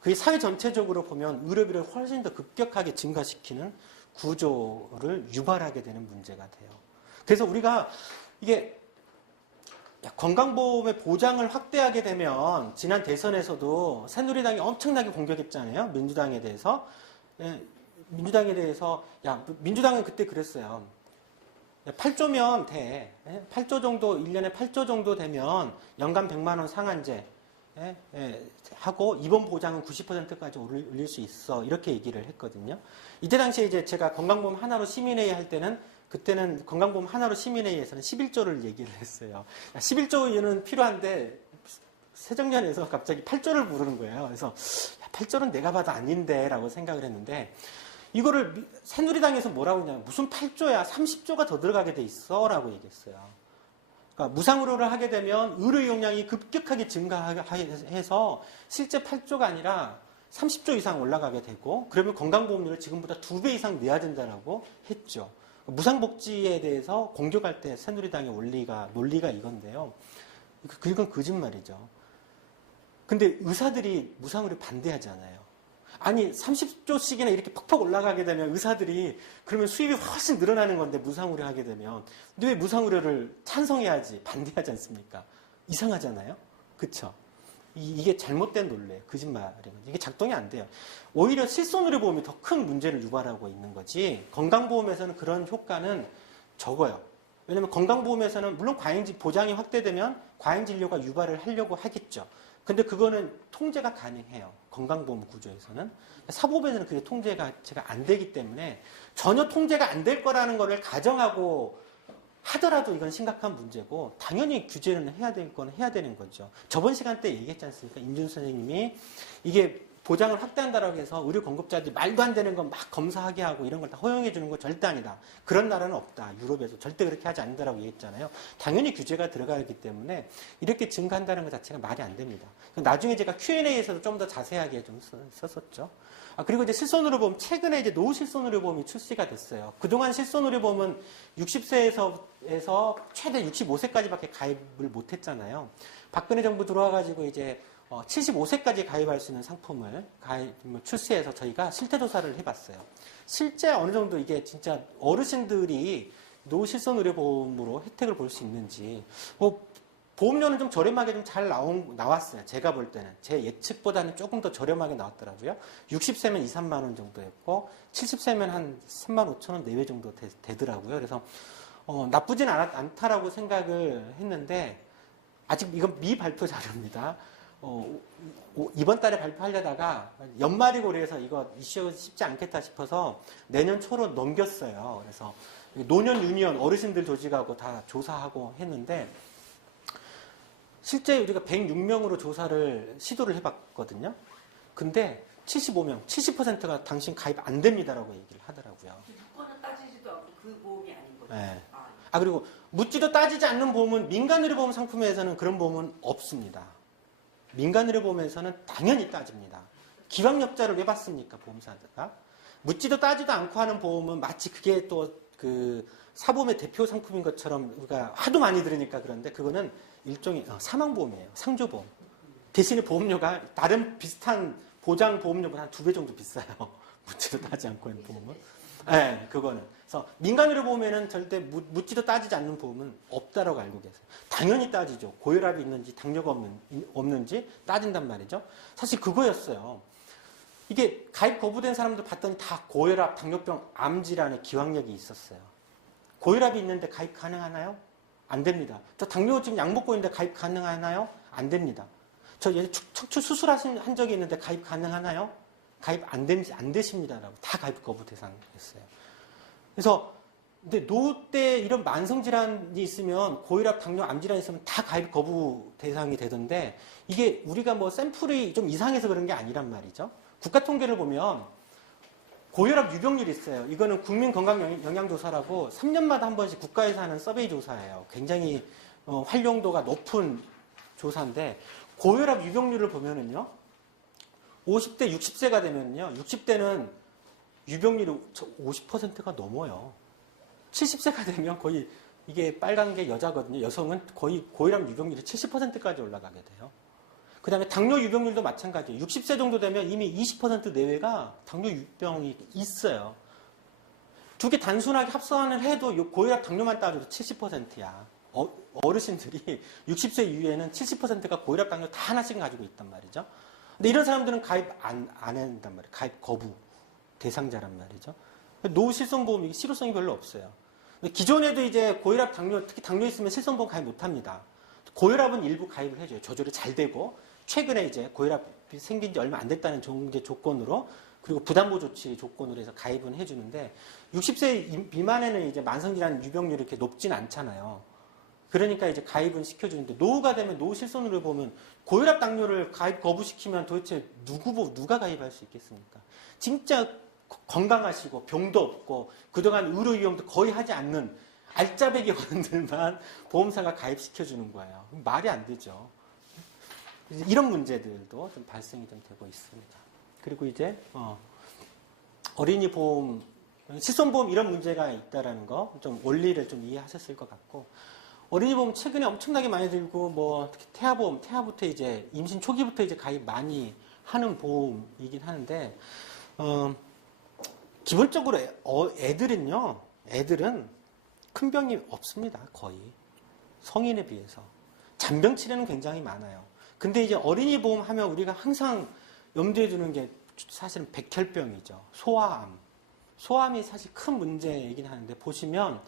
그게 사회 전체적으로 보면 의료비를 훨씬 더 급격하게 증가시키는 구조를 유발하게 되는 문제가 돼요. 그래서 우리가 이게 건강보험의 보장을 확대하게 되면 지난 대선에서도 새누리당이 엄청나게 공격했잖아요. 민주당에 대해서. 민주당은 그때 그랬어요. 8조면 돼. 8조 정도, 1년에 8조 정도 되면 연간 100만 원 상한제 하고 입원 보장은 90%까지 올릴 수 있어. 이렇게 얘기를 했거든요. 이때 당시에 이제 제가 건강보험 하나로 시민회의 할 때는 그때는 건강보험 하나로 시민회의에서는 11조를 얘기를 했어요. 11조는 필요한데 새정년에서 갑자기 8조를 부르는 거예요. 그래서 8조는 내가 봐도 아닌데 라고 생각을 했는데 이거를 새누리당에서 뭐라고 했냐면 무슨 8조야 30조가 더 들어가게 돼 있어 라고 얘기했어요. 그러니까 무상의료를 하게 되면 의료 용량이 급격하게 증가해서 실제 8조가 아니라 30조 이상 올라가게 되고 그러면 건강보험료를 지금보다 2배 이상 내야 된다라고 했죠. 무상복지에 대해서 공격할 때 새누리당의 논리가 이건데요. 그건 거짓말이죠. 근데 의사들이 무상의료 반대하잖아요. 아니 30조씩이나 이렇게 퍽퍽 올라가게 되면 의사들이 그러면 수입이 훨씬 늘어나는 건데 무상의료 하게 되면 근데 왜 무상의료를 찬성해야지 반대하지 않습니까? 이상하잖아요. 그렇죠? 이게 잘못된 논리예요. 거짓말이에요. 이게 작동이 안 돼요. 오히려 실손의료보험이 더 큰 문제를 유발하고 있는 거지 건강보험에서는 그런 효과는 적어요. 왜냐하면 건강보험에서는 물론 보장이 확대되면 과잉진료가 유발을 하려고 하겠죠. 근데 그거는 통제가 가능해요. 건강보험 구조에서는. 사보험에서는 그게 통제가 안 되기 때문에 전혀 통제가 안 될 거라는 거를 가정하고 하더라도 이건 심각한 문제고 당연히 규제는 해야 될 거는 해야 되는 거죠. 저번 시간 때 얘기했지 않습니까? 임준 선생님이 이게 보장을 확대한다라고 해서 의료 공급자들이 말도 안 되는 건 막 검사하게 하고 이런 걸 다 허용해 주는 거 절대 아니다. 그런 나라는 없다. 유럽에서 절대 그렇게 하지 않는다라고 얘기했잖아요. 당연히 규제가 들어가기 때문에 이렇게 증가한다는 것 자체가 말이 안 됩니다. 나중에 제가 Q&A에서도 좀 더 자세하게 좀 썼었죠. 그리고 이제 실손의료보험 최근에 이제 노후 실손의료보험이 출시가 됐어요. 그동안 실손의료보험은 60세에서 최대 65세까지밖에 가입을 못했잖아요. 박근혜 정부 들어와가지고 이제 75세까지 가입할 수 있는 상품을 출시해서 저희가 실태조사를 해봤어요. 실제 어느 정도 이게 진짜 어르신들이 노후 실손의료보험으로 혜택을 볼 수 있는지 보험료는 좀 저렴하게 좀 잘 나왔어요. 제가 볼 때는. 제 예측보다는 조금 더 저렴하게 나왔더라고요. 60세면 2, 3만 원 정도였고 70세면 한 3만 5천 원 내외 정도 되더라고요. 그래서 나쁘진 않다라고 생각을 했는데 아직 이건 미발표 자료입니다. 이번 달에 발표하려다가 연말이고 그래서 이거 이슈 쉽지 않겠다 싶어서 내년 초로 넘겼어요. 그래서 노년 유니언 어르신들 조직하고 다 조사하고 했는데 실제 우리가 106명으로 시도를 해봤거든요. 근데 75명, 70%가 당신 가입 안 됩니다라고 얘기를 하더라고요. 조건은 따지지도 않고 그 보험이 아닌 거죠. 네. 그리고 묻지도 따지지 않는 보험은 민간의료보험 상품에서는 그런 보험은 없습니다. 민간의료보험에서는 당연히 따집니다. 기왕업자를 왜 받습니까, 보험사가? 묻지도 따지도 않고 하는 보험은 마치 그게 또 그 사보험의 대표 상품인 것처럼 우리가 하도 많이 들으니까 그런데 그거는 일종의 사망보험이에요. 상조보험. 대신에 보험료가 다른 비슷한 보장 보험료보다 한 2배 정도 비싸요. 묻지도 따지지 않고 하는 보험은. 네, 그거는. 그래서 민간의료보험에는 절대 묻지도 따지지 않는 보험은 없다라고 알고 계세요. 당연히 따지죠. 고혈압이 있는지 당뇨가 없는지 따진단 말이죠. 사실 그거였어요. 이게 가입 거부된 사람들 봤더니 다 고혈압, 당뇨병, 암질환의 기왕력이 있었어요. 고혈압이 있는데 가입 가능하나요? 안 됩니다. 저 당뇨 지금 약 먹고 있는데 가입 가능하나요? 안 됩니다. 저 예전에 척추 수술한 적이 있는데 가입 가능하나요? 가입 안 되십니다라고 다 가입 거부 대상이었어요. 그래서 근데 노후 때 이런 만성 질환이 있으면 고혈압, 당뇨, 암 질환이 있으면 다 가입 거부 대상이 되던데 이게 우리가 뭐 샘플이 좀 이상해서 그런 게 아니란 말이죠. 국가 통계를 보면 고혈압 유병률이 있어요. 이거는 국민건강영양조사라고 3년마다 한 번씩 국가에서 하는 서베이 조사예요. 굉장히 활용도가 높은 조사인데 고혈압 유병률을 보면은요. 50대, 60세가 되면요. 60대는 유병률이 50%가 넘어요. 70세가 되면 거의 이게 빨간 게 여자거든요. 여성은 거의 고혈압 유병률이 70%까지 올라가게 돼요. 그 다음에 당뇨 유병률도 마찬가지예요. 60세 정도 되면 이미 20% 내외가 당뇨 유병이 있어요. 두 개 단순하게 합산을 해도 고혈압 당뇨만 따져도 70%야. 어르신들이 60세 이후에는 70%가 고혈압 당뇨 다 하나씩 가지고 있단 말이죠. 근데 이런 사람들은 가입 안 한단 말이에요. 가입 거부 대상자란 말이죠. 노후 실손보험이 실효성이 별로 없어요. 기존에도 이제 고혈압, 당뇨, 특히 당뇨 있으면 실손보험 가입 못 합니다. 고혈압은 일부 가입을 해줘요. 조절이 잘 되고, 최근에 이제 고혈압이 생긴 지 얼마 안 됐다는 조건으로, 그리고 부담보 조치 조건으로 해서 가입은 해주는데, 60세 미만에는 이제 만성질환 유병률이 이렇게 높진 않잖아요. 그러니까 이제 가입은 시켜주는데, 노후가 되면 노후 실손으로 보면, 고혈압, 당뇨를 가입 거부시키면 도대체 누가 가입할 수 있겠습니까? 진짜 건강하시고 병도 없고 그동안 의료 이용도 거의 하지 않는 알짜배기 어른들만 보험사가 가입시켜주는 거예요. 말이 안 되죠. 이런 문제들도 좀 발생이 좀 되고 있습니다. 그리고 이제 어린이 보험, 실손보험 이런 문제가 있다라는 거 좀 원리를 좀 이해하셨을 것 같고, 어린이 보험 최근에 엄청나게 많이 들고 뭐 특히 태아부터 이제 임신 초기부터 이제 가입 많이 하는 보험이긴 하는데 기본적으로 애들은 큰 병이 없습니다. 거의 성인에 비해서 잔병 치레는 굉장히 많아요. 근데 이제 어린이 보험 하면 우리가 항상 염두에 두는 게 사실은 백혈병이죠. 소아암이 사실 큰 문제이긴 하는데 보시면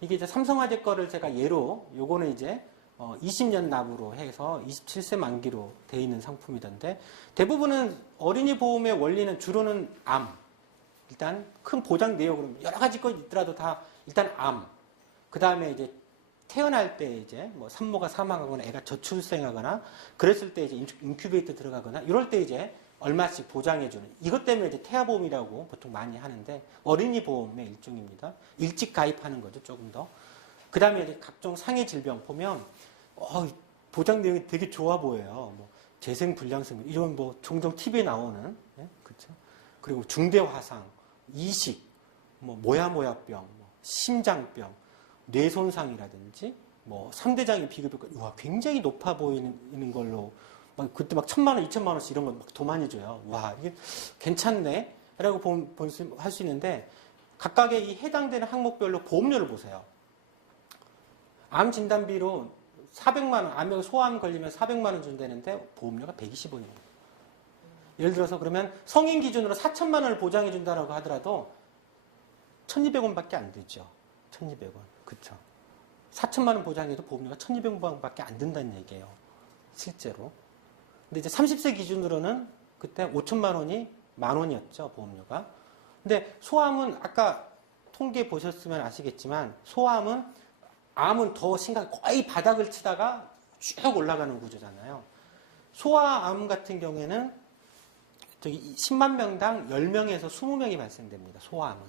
이게 이제 삼성화재 거를 제가 예로 요거는 이제 20년 납으로 해서 27세 만기로 돼 있는 상품이던데 대부분은 어린이 보험의 원리는 주로는 암. 일단 큰 보장 내역으로 여러 가지 거 있더라도 다 일단 암. 그다음에 이제 태어날 때 이제 뭐 산모가 사망하거나 애가 저출생하거나 그랬을 때 이제 인큐베이터 들어가거나 이럴 때 이제 얼마씩 보장해주는 이것 때문에 이제 태아보험이라고 보통 많이 하는데 어린이 보험의 일종입니다. 일찍 가입하는 거죠, 조금 더. 그 다음에 이제 각종 상해 질병 보면 보장 내용이 되게 좋아 보여요. 뭐 재생불량성 이런 뭐 종종 TV에 나오는, 그렇죠. 그리고 중대 화상, 이식, 뭐 모야모야병, 뭐 심장병, 뇌손상이라든지 뭐 3대장애 비급여까지 굉장히 높아 보이는 걸로. 그때 막 1,000만 원, 2,000만 원씩 이런 거 막 더 많이 줘요. 와, 이게 괜찮네? 라고 할 수 있는데, 각각의 이 해당되는 항목별로 보험료를 보세요. 암 진단비로 400만 원, 소아암 걸리면 400만 원 준다는데, 보험료가 120원입니다. 예를 들어서 그러면 성인 기준으로 4천만 원을 보장해 준다라고 하더라도, 1,200원밖에 안 되죠. 1,200원. 그쵸. 4천만 원 보장해도 보험료가 1,200원밖에 안 든다는 얘기예요. 실제로. 근데 이제 30세 기준으로는 그때 5천만 원이 10,000원이었죠, 보험료가. 근데 소아암은 아까 통계 보셨으면 아시겠지만 암은 더 심각해. 거의 바닥을 치다가 쭉 올라가는 구조잖아요. 소아암 같은 경우에는 10만 명당 10명에서 20명이 발생됩니다. 소아암은.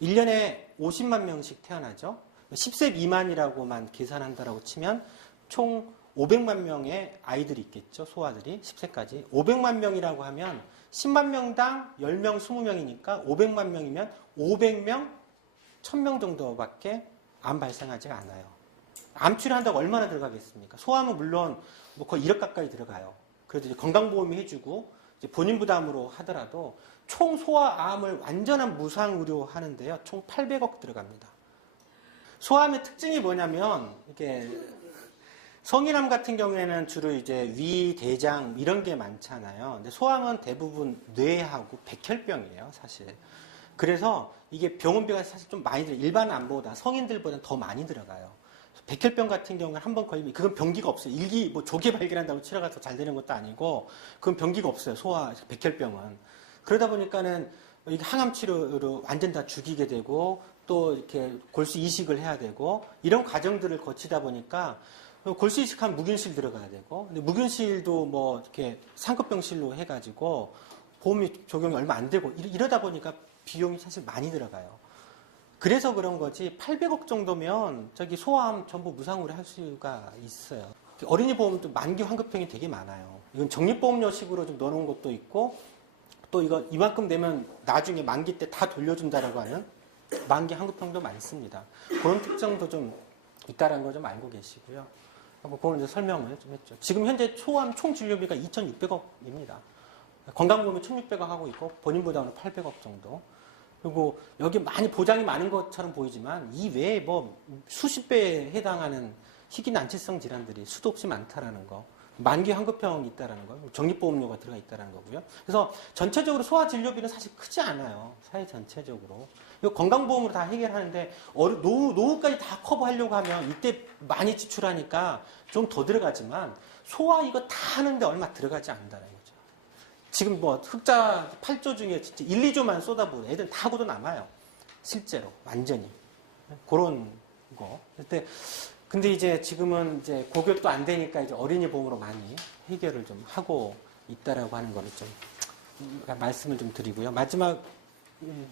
1년에 50만 명씩 태어나죠. 10세 미만이라고만 계산한다라고 치면 총 500만 명의 아이들이 있겠죠. 소아들이 10세까지. 500만 명이라고 하면 10만 명당 10명, 20명이니까 500만 명이면 500명, 1000명 정도밖에 암 발생하지가 않아요. 암 치료한다고 얼마나 들어가겠습니까? 소아암은 물론 뭐 거의 1억 가까이 들어가요. 그래도 이제 건강보험이 해주고 이제 본인 부담으로 하더라도 총 소아암을 완전한 무상 의료 하는데요. 총 800억 들어갑니다. 소아암의 특징이 뭐냐면 이게 성인암 같은 경우에는 주로 이제 위, 대장 이런 게 많잖아요. 근데 소아암은 대부분 뇌하고 백혈병이에요, 사실. 그래서 이게 병원비가 사실 좀 많이 들어요. 일반 암보다 성인들보다 더 많이 들어가요. 백혈병 같은 경우는 한번 걸리면 그건 병기가 없어요. 뭐 조기 발견한다고 치료가 더 잘 되는 것도 아니고 그건 병기가 없어요. 백혈병은. 그러다 보니까는 이게 항암 치료로 완전 다 죽이게 되고 또 이렇게 골수 이식을 해야 되고 이런 과정들을 거치다 보니까 골수 이식하면 무균실 들어가야 되고, 근데 무균실도 뭐 이렇게 상급병실로 해가지고 보험이 적용이 얼마 안 되고 이러다 보니까 비용이 사실 많이 들어가요. 그래서 그런 거지 800억 정도면 저기 소아암 전부 무상으로 할 수가 있어요. 어린이 보험도 만기 환급형이 되게 많아요. 이건 적립보험료식으로 좀 넣어놓은 것도 있고 또 이거 이만큼 되면 나중에 만기 때 다 돌려준다라고 하는 만기 환급형도 많습니다. 그런 특성도 좀 있다라는 거 좀 알고 계시고요. 그걸 이제 설명을 좀 했죠. 지금 현재 소아암 총 진료비가 2,600억입니다. 건강보험이 1,600억 하고 있고 본인보다는 800억 정도. 그리고 여기 많이 보장이 많은 것처럼 보이지만 이 외에 뭐 수십 배에 해당하는 희귀난치성 질환들이 수도 없이 많다라는 거. 만기 환급형이 있다라는 거. 적립보험료가 들어가 있다라는 거고요. 그래서 전체적으로 소아 진료비는 사실 크지 않아요. 사회 전체적으로. 이거 건강보험으로 다 해결하는데 노후까지 다 커버하려고 하면 이때 많이 지출하니까 좀 더 들어가지만 소아 이거 다 하는데 얼마 들어가지 않는다는 거죠. 지금 뭐 흑자 8조 중에 진짜 1, 2조만 쏟아부으면 애들 다 하고도 남아요. 실제로 완전히 그런 거. 근데 이제 지금은 이제 고교도 안 되니까 이제 어린이 보험으로 많이 해결을 좀 하고 있다라고 하는 거를 좀 말씀을 좀 드리고요. 마지막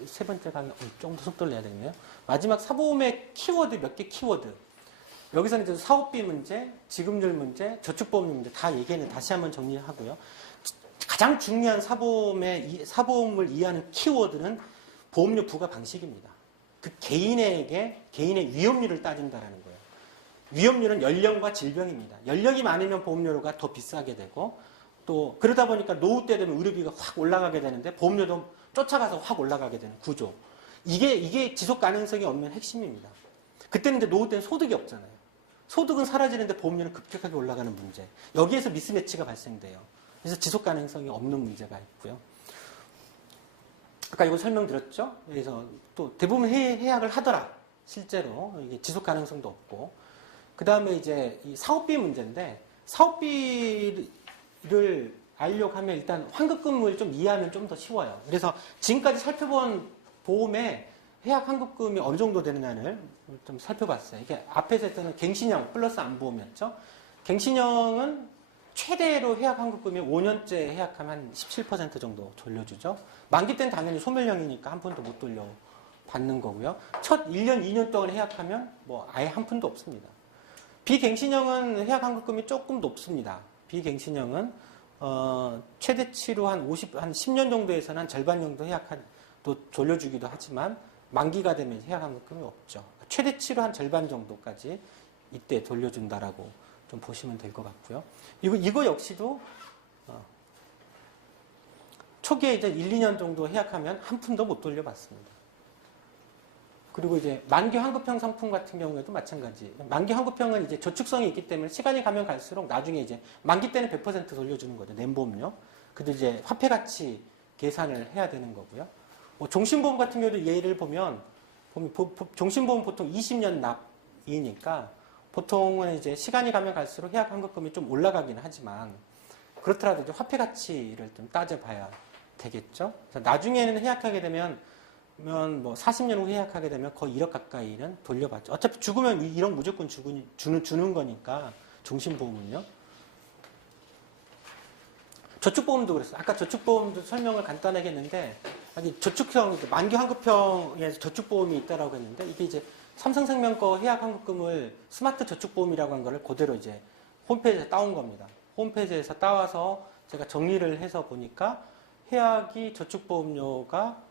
세 번째 가면 조금 더 속도를 내야 되겠네요. 마지막 사보험의 키워드 몇 개 키워드. 여기서는 이제 사업비 문제, 지급률 문제, 저축보험료 문제 다 얘기는 다시 한번 정리하고요. 가장 가장 중요한 사보험을 이해하는 키워드는 보험료 부과 방식입니다. 그 개인의 위험률을 따진다라는 거예요. 위험률은 연령과 질병입니다. 연령이 많으면 보험료가 더 비싸게 되고 또 그러다 보니까 노후 때 되면 의료비가 확 올라가게 되는데 보험료도 쫓아가서 확 올라가게 되는 구조. 이게 지속 가능성이 없는 핵심입니다. 그때는 이제 노후 때는 소득이 없잖아요. 소득은 사라지는데 보험료는 급격하게 올라가는 문제. 여기에서 미스매치가 발생돼요. 그래서 지속 가능성이 없는 문제가 있고요. 아까 이거 설명드렸죠? 그래서 또 대부분 해약을 하더라. 실제로 이게 지속 가능성도 없고. 그 다음에 이제 이 사업비 문제인데 사업비를 알려고 하면 일단 환급금을 좀 이해하면 좀 더 쉬워요. 그래서 지금까지 살펴본 보험의 해약 환급금이 어느 정도 되느냐를 좀 살펴봤어요. 이게 앞에서 했던 갱신형 플러스 안보험이었죠. 갱신형은 최대로 해약 환급금이 5년째 해약하면 한 17% 정도 돌려주죠. 만기 때는 당연히 소멸형이니까 한 푼도 못 돌려받는 거고요. 첫 1년, 2년 동안 해약하면 뭐 아예 한 푼도 없습니다. 비갱신형은 해약 환급금이 조금 높습니다. 비갱신형은 최대치로 한 10년 정도에서는 한 절반 정도 또 돌려주기도 하지만 만기가 되면 해약 환급금이 없죠. 최대치로 한 절반 정도까지 이때 돌려준다라고 좀 보시면 될 것 같고요. 이거 역시도 초기에 이제 1, 2년 정도 해약하면 한 푼도 못 돌려받습니다. 그리고 이제 만기 환급형 상품 같은 경우에도 마찬가지. 만기 환급형은 이제 저축성이 있기 때문에 시간이 가면 갈수록 나중에 이제 만기 때는 100% 돌려주는 거죠. 낸보험료. 근데 이제 화폐 가치 계산을 해야 되는 거고요. 뭐 종신보험 같은 경우도 예를 보면 종신보험 보통 20년 납이니까 보통은 이제 시간이 가면 갈수록 해약 환급금이 좀 올라가긴 하지만 그렇더라도 이제 화폐 가치를 좀 따져봐야 되겠죠. 그래서 나중에는 해약하게 되면 뭐 40년 후 해약하게 되면 거의 1억 가까이는 돌려받죠. 어차피 죽으면 1억 무조건 주는 거니까 종신보험은요. 저축보험도 그랬어요. 아까 저축보험도 설명을 간단하게 했는데 저축형, 만기 환급형에서 저축보험이 있다라고 했는데 이게 이제 삼성생명 거 해약 환급금을 스마트 저축보험이라고 한 거를 그대로 이제 홈페이지에서 따온 겁니다. 홈페이지에서 따와서 제가 정리를 해서 보니까 해약이 저축보험료가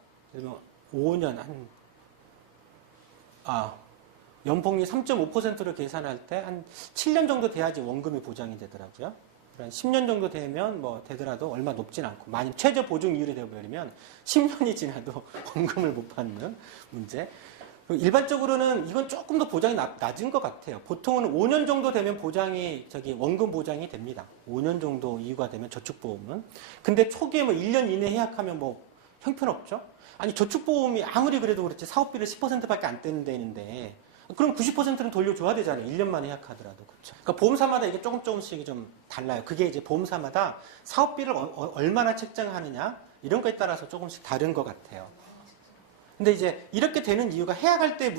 5년 연봉이 3.5%를 계산할 때 한 7년 정도 돼야지 원금이 보장이 되더라고요. 한 10년 정도 되면 뭐 되더라도 얼마 높진 않고 만약 최저 보증 이율이 되어버리면 10년이 지나도 원금을 못 받는 문제. 일반적으로는 이건 조금 더 보장이 낮은 것 같아요. 보통은 5년 정도 되면 원금 보장이 됩니다. 5년 정도 이유가 되면 저축보험은. 근데 초기에 뭐 1년 이내 해약하면 뭐 형편없죠? 아니, 저축보험이 아무리 그래도 그렇지 사업비를 10%밖에 안 떼는 데인데 그럼 90%는 돌려줘야 되잖아요. 1년 만에 해약하더라도. 그렇죠. 그러니까 보험사마다 이게 조금씩 좀 달라요. 그게 이제 보험사마다 사업비를 얼마나 책정하느냐 이런 거에 따라서 조금씩 다른 것 같아요. 근데 이제 이렇게 되는 이유가 해약할 때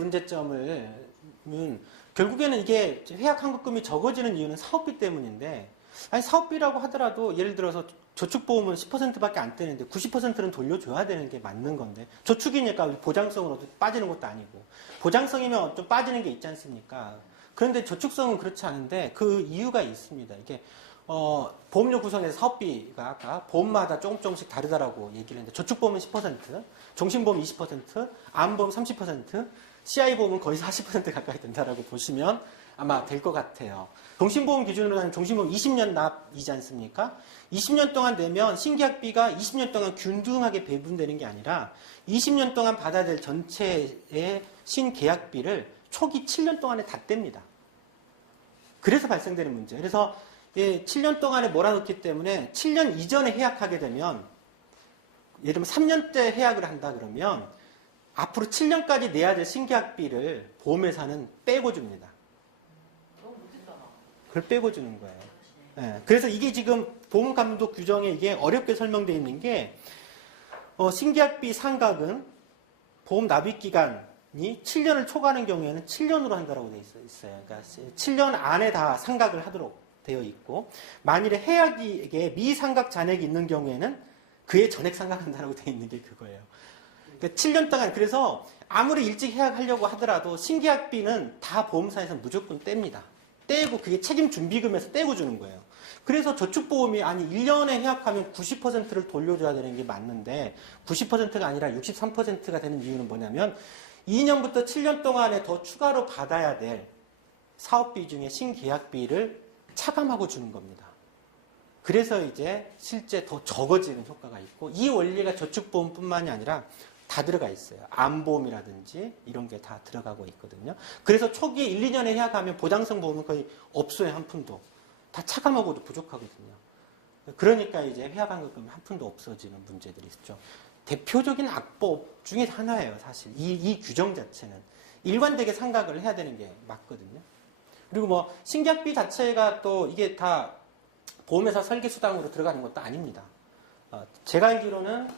결국에는 이게 해약 환급금이 적어지는 이유는 사업비 때문인데 아니 사업비라고 하더라도 예를 들어서 저축보험은 10%밖에 안 떼는데 90%는 돌려줘야 되는 게 맞는 건데 저축이니까 보장성으로 빠지는 것도 아니고 보장성이면 좀 빠지는 게 있지 않습니까? 그런데 저축성은 그렇지 않은데 그 이유가 있습니다. 이게 보험료 구성에서 사업비가 아까 보험마다 조금씩 다르다라고 얘기를 했는데 저축보험은 10%, 종신보험 20%, 암보험 30%, CI보험은 거의 40% 가까이 된다라고 보시면 아마 될 것 같아요. 종신보험 기준으로 하는 종신보험 20년 납이지 않습니까? 20년 동안 내면 신계약비가 20년 동안 균등하게 배분되는 게 아니라 20년 동안 받아야 될 전체의 신계약비를 초기 7년 동안에 다 뗍니다. 그래서 발생되는 문제. 그래서 7년 동안에 몰아넣기 때문에 7년 이전에 해약하게 되면 예를 들면 3년 때 해약을 한다 그러면 앞으로 7년까지 내야 될 신계약비를 보험회사는 빼고 줍니다. 그걸 빼고 주는 거예요. 네. 그래서 이게 지금 보험감독 규정에 이게 어렵게 설명되어 있는 게 신계약비 상각은 보험 납입 기간이 7년을 초과하는 경우에는 7년으로 한다고 되어 있어요. 그러니까 7년 안에 다 상각을 하도록 되어 있고 만일에 해약에 미상각 잔액이 있는 경우에는 그에 전액 상각한다고 되어 있는 게 그거예요. 그러니까 7년 동안 그래서 아무리 일찍 해약하려고 하더라도 신계약비는 다 보험사에서 무조건 뗍니다. 떼고 그게 책임 준비금에서 떼고 주는 거예요. 그래서 저축보험이 아니 1년에 해약하면 90%를 돌려줘야 되는 게 맞는데 90%가 아니라 63%가 되는 이유는 뭐냐면 2년부터 7년 동안에 더 추가로 받아야 될 사업비 중에 신계약비를 차감하고 주는 겁니다. 그래서 이제 실제 더 적어지는 효과가 있고 이 원리가 저축보험뿐만이 아니라 다 들어가 있어요. 암보험이라든지 이런 게 다 들어가고 있거든요. 그래서 초기에 1, 2년에 해약하면 보장성 보험은 거의 없어요. 한 푼도. 다 차감하고도 부족하거든요. 그러니까 이제 해약환급금이 한 푼도 없어지는 문제들이 있죠. 대표적인 악법 중에 하나예요. 사실 이 규정 자체는 일관되게 상각을 해야 되는 게 맞거든요. 그리고 뭐 신계약비 자체가 또 이게 다 보험회사 설계수당으로 들어가는 것도 아닙니다. 제가 알기로는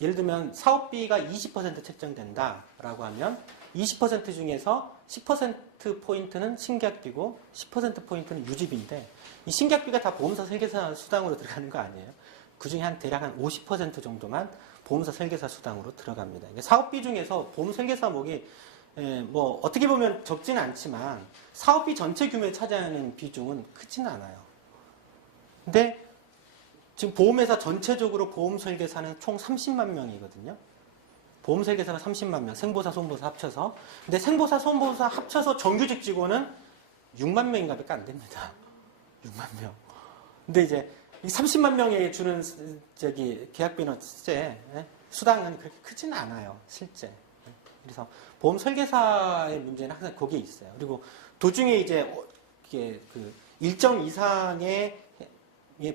예를 들면 사업비가 20% 책정된다라고 하면 20% 중에서 10%포인트는 신계약비고 10%포인트는 유지비인데 이 신계약비가 다 보험사 설계사 수당으로 들어가는 거 아니에요? 그 중에 대략 한 50% 정도만 보험사 설계사 수당으로 들어갑니다. 사업비 중에서 보험 설계사목이 뭐 어떻게 보면 적지는 않지만 사업비 전체 규모에 차지하는 비중은 크지는 않아요. 근데 지금 보험회사 전체적으로 보험 설계사는 총 30만 명이거든요. 보험 설계사가 30만 명, 생보사, 손보사 합쳐서. 근데 생보사, 손보사 합쳐서 정규직 직원은 6만 명인가밖에 안 됩니다. 6만 명. 근데 이제 이 30만 명에 주는 계약비는 실제 수당은 그렇게 크지는 않아요. 실제. 그래서 보험 설계사의 문제는 항상 거기에 있어요. 그리고 도중에 이제 일정 이상의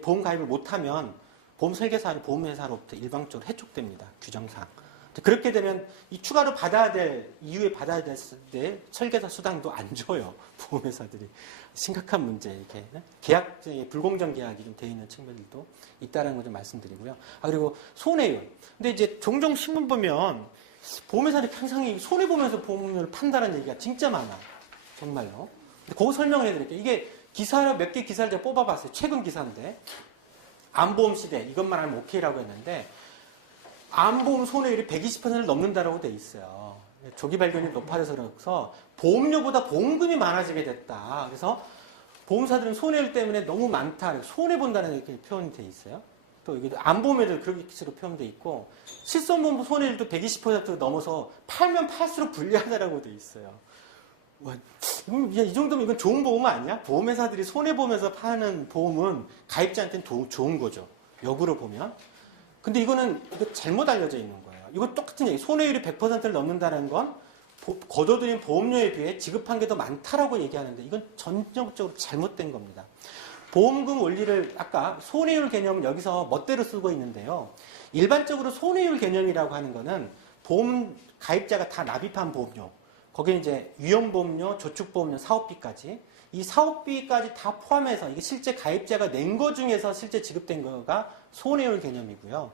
보험 가입을 못하면 보험 설계사는 보험회사로부터 일방적으로 해촉됩니다. 규정상. 그렇게 되면 이 추가로 받아야 될 이후에 받아야 될 때 설계사 수당도 안 줘요. 보험회사들이 심각한 문제 이렇게 계약 불공정 계약이 좀 돼 있는 측면들도 있다는 걸 좀 말씀드리고요. 그리고 손해율. 근데 이제 종종 신문 보면 보험회사들이 항상 손해 보면서 보험료를 판다는 얘기가 진짜 많아. 정말로. 근데 그거 설명을 해드릴게요. 이게 기사 몇 개 기사를 제가 뽑아봤어요. 최근 기사인데 암보험 시대 이것만 하면 오케이라고 했는데 암보험 손해율이 120%를 넘는다라고 돼 있어요. 조기 발견이 높아져서 보험료보다 보험금이 많아지게 됐다. 그래서 보험사들은 손해율 때문에 너무 많다. 손해 본다는 이렇게 표현이 돼 있어요. 또 여기 암보험에도 그렇게 식으로 표현돼 있고 실손보험 손해율도 120% 넘어서 팔면 팔수록 불리하다라고 돼 있어요. 와, 이 정도면 이건 좋은 보험 아니야? 보험회사들이 손해보면서 파는 보험은 가입자한테는 좋은 거죠. 역으로 보면. 근데 이거 잘못 알려져 있는 거예요. 이거 똑같은 얘기. 손해율이 100%를 넘는다는 건 거둬들인 보험료에 비해 지급한 게 더 많다라고 얘기하는데 이건 전적으로 잘못된 겁니다. 보험금 원리를 아까 손해율 개념을 여기서 멋대로 쓰고 있는데요. 일반적으로 손해율 개념이라고 하는 거는 보험 가입자가 다 납입한 보험료, 거기에 이제 위험보험료, 저축보험료, 사업비까지 이 사업비까지 다 포함해서 이게 실제 가입자가 낸 거 중에서 실제 지급된 거가 손해율 개념이고요.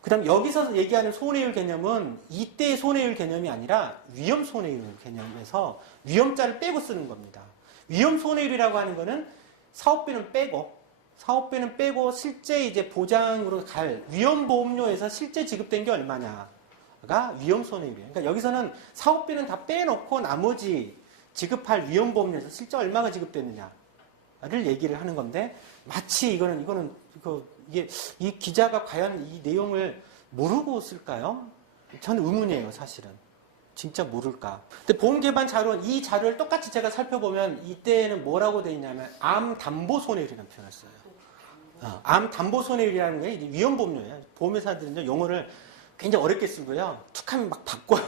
그 다음 여기서 얘기하는 손해율 개념은 이때의 손해율 개념이 아니라 위험 손해율 개념에서 위험자를 빼고 쓰는 겁니다. 위험 손해율이라고 하는 거는 사업비는 빼고 실제 이제 보장으로 갈 위험보험료에서 실제 지급된 게 얼마냐가 위험 손해율이에요. 그러니까 여기서는 사업비는 다 빼놓고 나머지 지급할 위험보험료에서 실제 얼마가 지급됐느냐를 얘기를 하는 건데 마치 이게 이 기자가 과연 이 내용을 모르고 쓸까요? 저는 의문이에요, 사실은. 진짜 모를까. 근데 보험 개발 자료, 이 자료를 똑같이 제가 살펴보면 이때는 뭐라고 돼 있냐면 암 담보 손해율이라는 표현을 써요. 암 담보 손해율이라는 게 이제 위험보험료예요. 보험회사들은 용어를 굉장히 어렵게 쓰고요. 툭하면 막 바꿔요.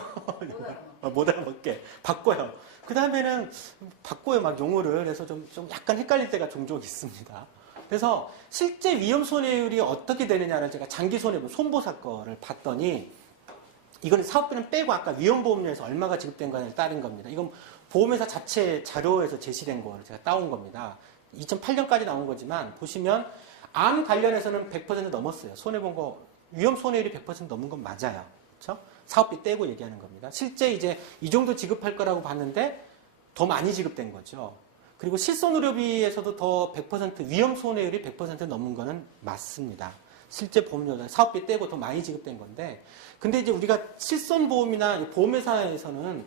못 알아먹게 바꿔요. 그 다음에는 바꿔요, 막 용어를. 그래서 좀 약간 헷갈릴 때가 종종 있습니다. 그래서 실제 위험 손해율이 어떻게 되느냐를 제가 장기 손해보험, 손보사 거를 봤더니 이거는 사업비는 빼고 아까 위험보험료에서 얼마가 지급된 거에 따른 겁니다. 이건 보험회사 자체 자료에서 제시된 거를 제가 따온 겁니다. 2008년까지 나온 거지만 보시면 암 관련해서는 100% 넘었어요. 손해본 거 위험 손해율이 100% 넘은 건 맞아요. 그렇죠? 사업비 떼고 얘기하는 겁니다. 실제 이제 이 정도 지급할 거라고 봤는데 더 많이 지급된 거죠. 그리고 실손의료비에서도 더 100% 위험 손해율이 100% 넘은 거는 맞습니다. 실제 보험료, 사업비 떼고 더 많이 지급된 건데, 근데 이제 우리가 실손보험이나 보험회사에서는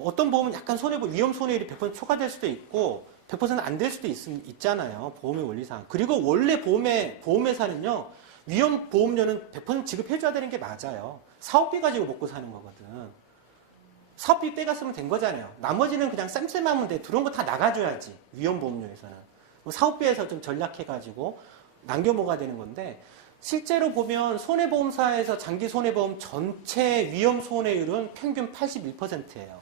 어떤 보험은 약간 위험 손해율이 100% 초과될 수도 있고, 100%안 될 수도 있잖아요. 보험의 원리상. 그리고 원래 보험회사는요, 위험 보험료는 100% 지급해줘야 되는 게 맞아요. 사업비 가지고 먹고 사는 거거든. 사업비 떼갔으면 된 거잖아요. 나머지는 그냥 쌤쌤하면 돼. 들어온 거 다 나가줘야지. 위험 보험료에서는. 사업비에서 좀 전략해가지고 남겨 먹어야 되는 건데, 실제로 보면 손해보험사에서 장기 손해보험 전체 위험 손해율은 평균 81%예요.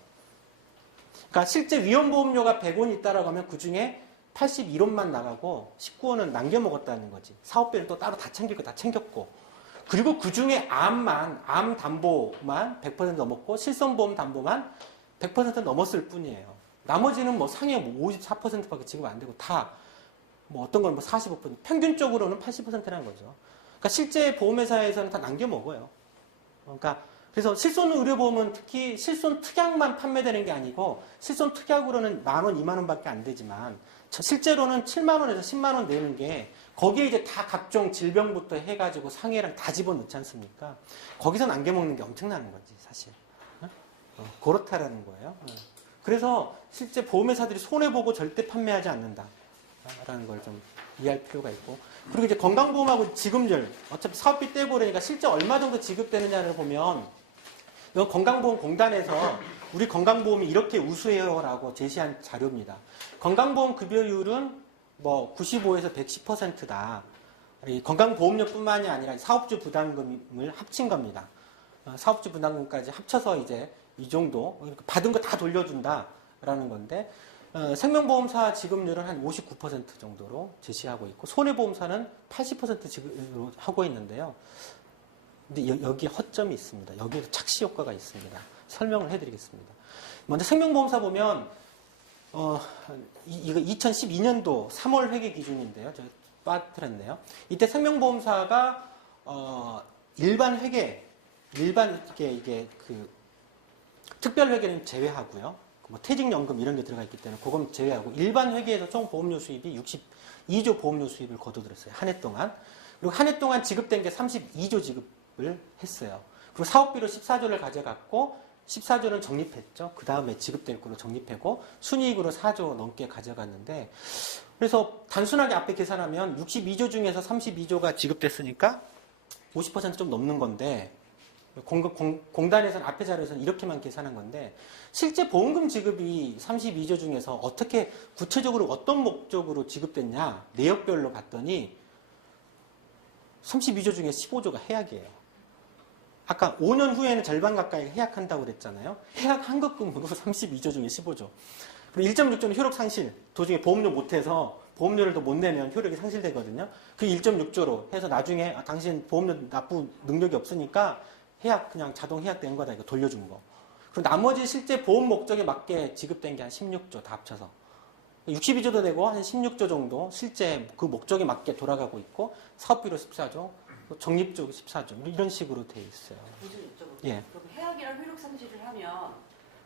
그러니까 실제 위험보험료가 100원 있다라고 하면 그 중에 81원만 나가고 19원은 남겨 먹었다는 거지. 사업비를 또 따로 다 챙길 거 다 챙겼고. 그리고 그 중에 암 담보만 100% 넘었고 실손보험 담보만 100% 넘었을 뿐이에요. 나머지는 뭐 상해 54%밖에 지급 안 되고 다 뭐 어떤 건 뭐 45%, 평균적으로는 80%라는 거죠. 그러니까 실제 보험회사에서는 다 남겨 먹어요. 그러니까 그래서 실손 의료보험은 특히 실손 특약만 판매되는 게 아니고 실손 특약으로는 10,000원, 20,000원밖에 안 되지만 실제로는 70,000원에서 100,000원 내는 게 거기에 이제 다 각종 질병부터 해가지고 상해랑 다 집어넣지 않습니까? 거기서 남겨먹는 게 엄청나는 거지 사실. 그렇다라는 거예요. 그래서 실제 보험회사들이 손해보고 절대 판매하지 않는다라는 걸 좀 이해할 필요가 있고, 그리고 이제 건강보험하고 지급률, 어차피 사업비 떼고 그러니까 실제 얼마 정도 지급되느냐를 보면, 이건 건강보험공단에서 우리 건강보험이 이렇게 우수해요라고 제시한 자료입니다. 건강보험 급여율은 뭐 95에서 110%다. 건강보험료뿐만이 아니라 사업주 부담금을 합친 겁니다. 사업주 부담금까지 합쳐서 이제 이 정도 받은 거 다 돌려준다라는 건데, 생명보험사 지급률은 한 59% 정도로 제시하고 있고 손해보험사는 80% 지급으로 하고 있는데요. 근데 여기에 허점이 있습니다. 여기에도 착시 효과가 있습니다. 설명을 해드리겠습니다. 먼저 생명보험사 보면 이거 2012년도 3월 회계 기준인데요. 제가 빠뜨렸네요. 이때 생명보험사가 일반 회계, 이게 그 특별 회계는 제외하고요. 뭐 퇴직연금 이런 게 들어가 있기 때문에 그건 제외하고 일반 회계에서 총 보험료 수입이 62조 보험료 수입을 거둬들였어요. 한 해 동안. 그리고 한 해 동안 지급된 게 32조 지급을 했어요. 그리고 사업비로 14조를 가져갔고 14조는 적립했죠. 그 다음에 지급될 걸로 적립하고 순이익으로 4조 넘게 가져갔는데, 그래서 단순하게 앞에 계산하면 62조 중에서 32조가 지급됐으니까 50% 좀 넘는 건데, 공단에서는 앞에 자료에서는 이렇게만 계산한 건데, 실제 보험금 지급이 32조 중에서 어떻게 구체적으로 어떤 목적으로 지급됐냐 내역별로 봤더니 32조 중에 15조가 해약이에요. 아까 5년 후에는 절반 가까이 해약한다고 그랬잖아요. 해약 한급금으로 32조 중에 15조. 그리고 1.6조는 효력 상실. 도중에 보험료 못해서 보험료를 더 못 내면 효력이 상실되거든요. 그 1.6조로 해서 나중에 당신 보험료 납부 능력이 없으니까 해약 그냥 자동 해약된 거다 이거 돌려준 거. 그리고 나머지 실제 보험 목적에 맞게 지급된 게 한 16조 다 합쳐서 62조도 되고 한 16조 정도 실제 그 목적에 맞게 돌아가고 있고 사업비로 14조, 적립적 14조 이런 식으로 돼 있어요. 무슨 여쭤볼게요. 예. 그럼 해약이랑 효력 상실을 하면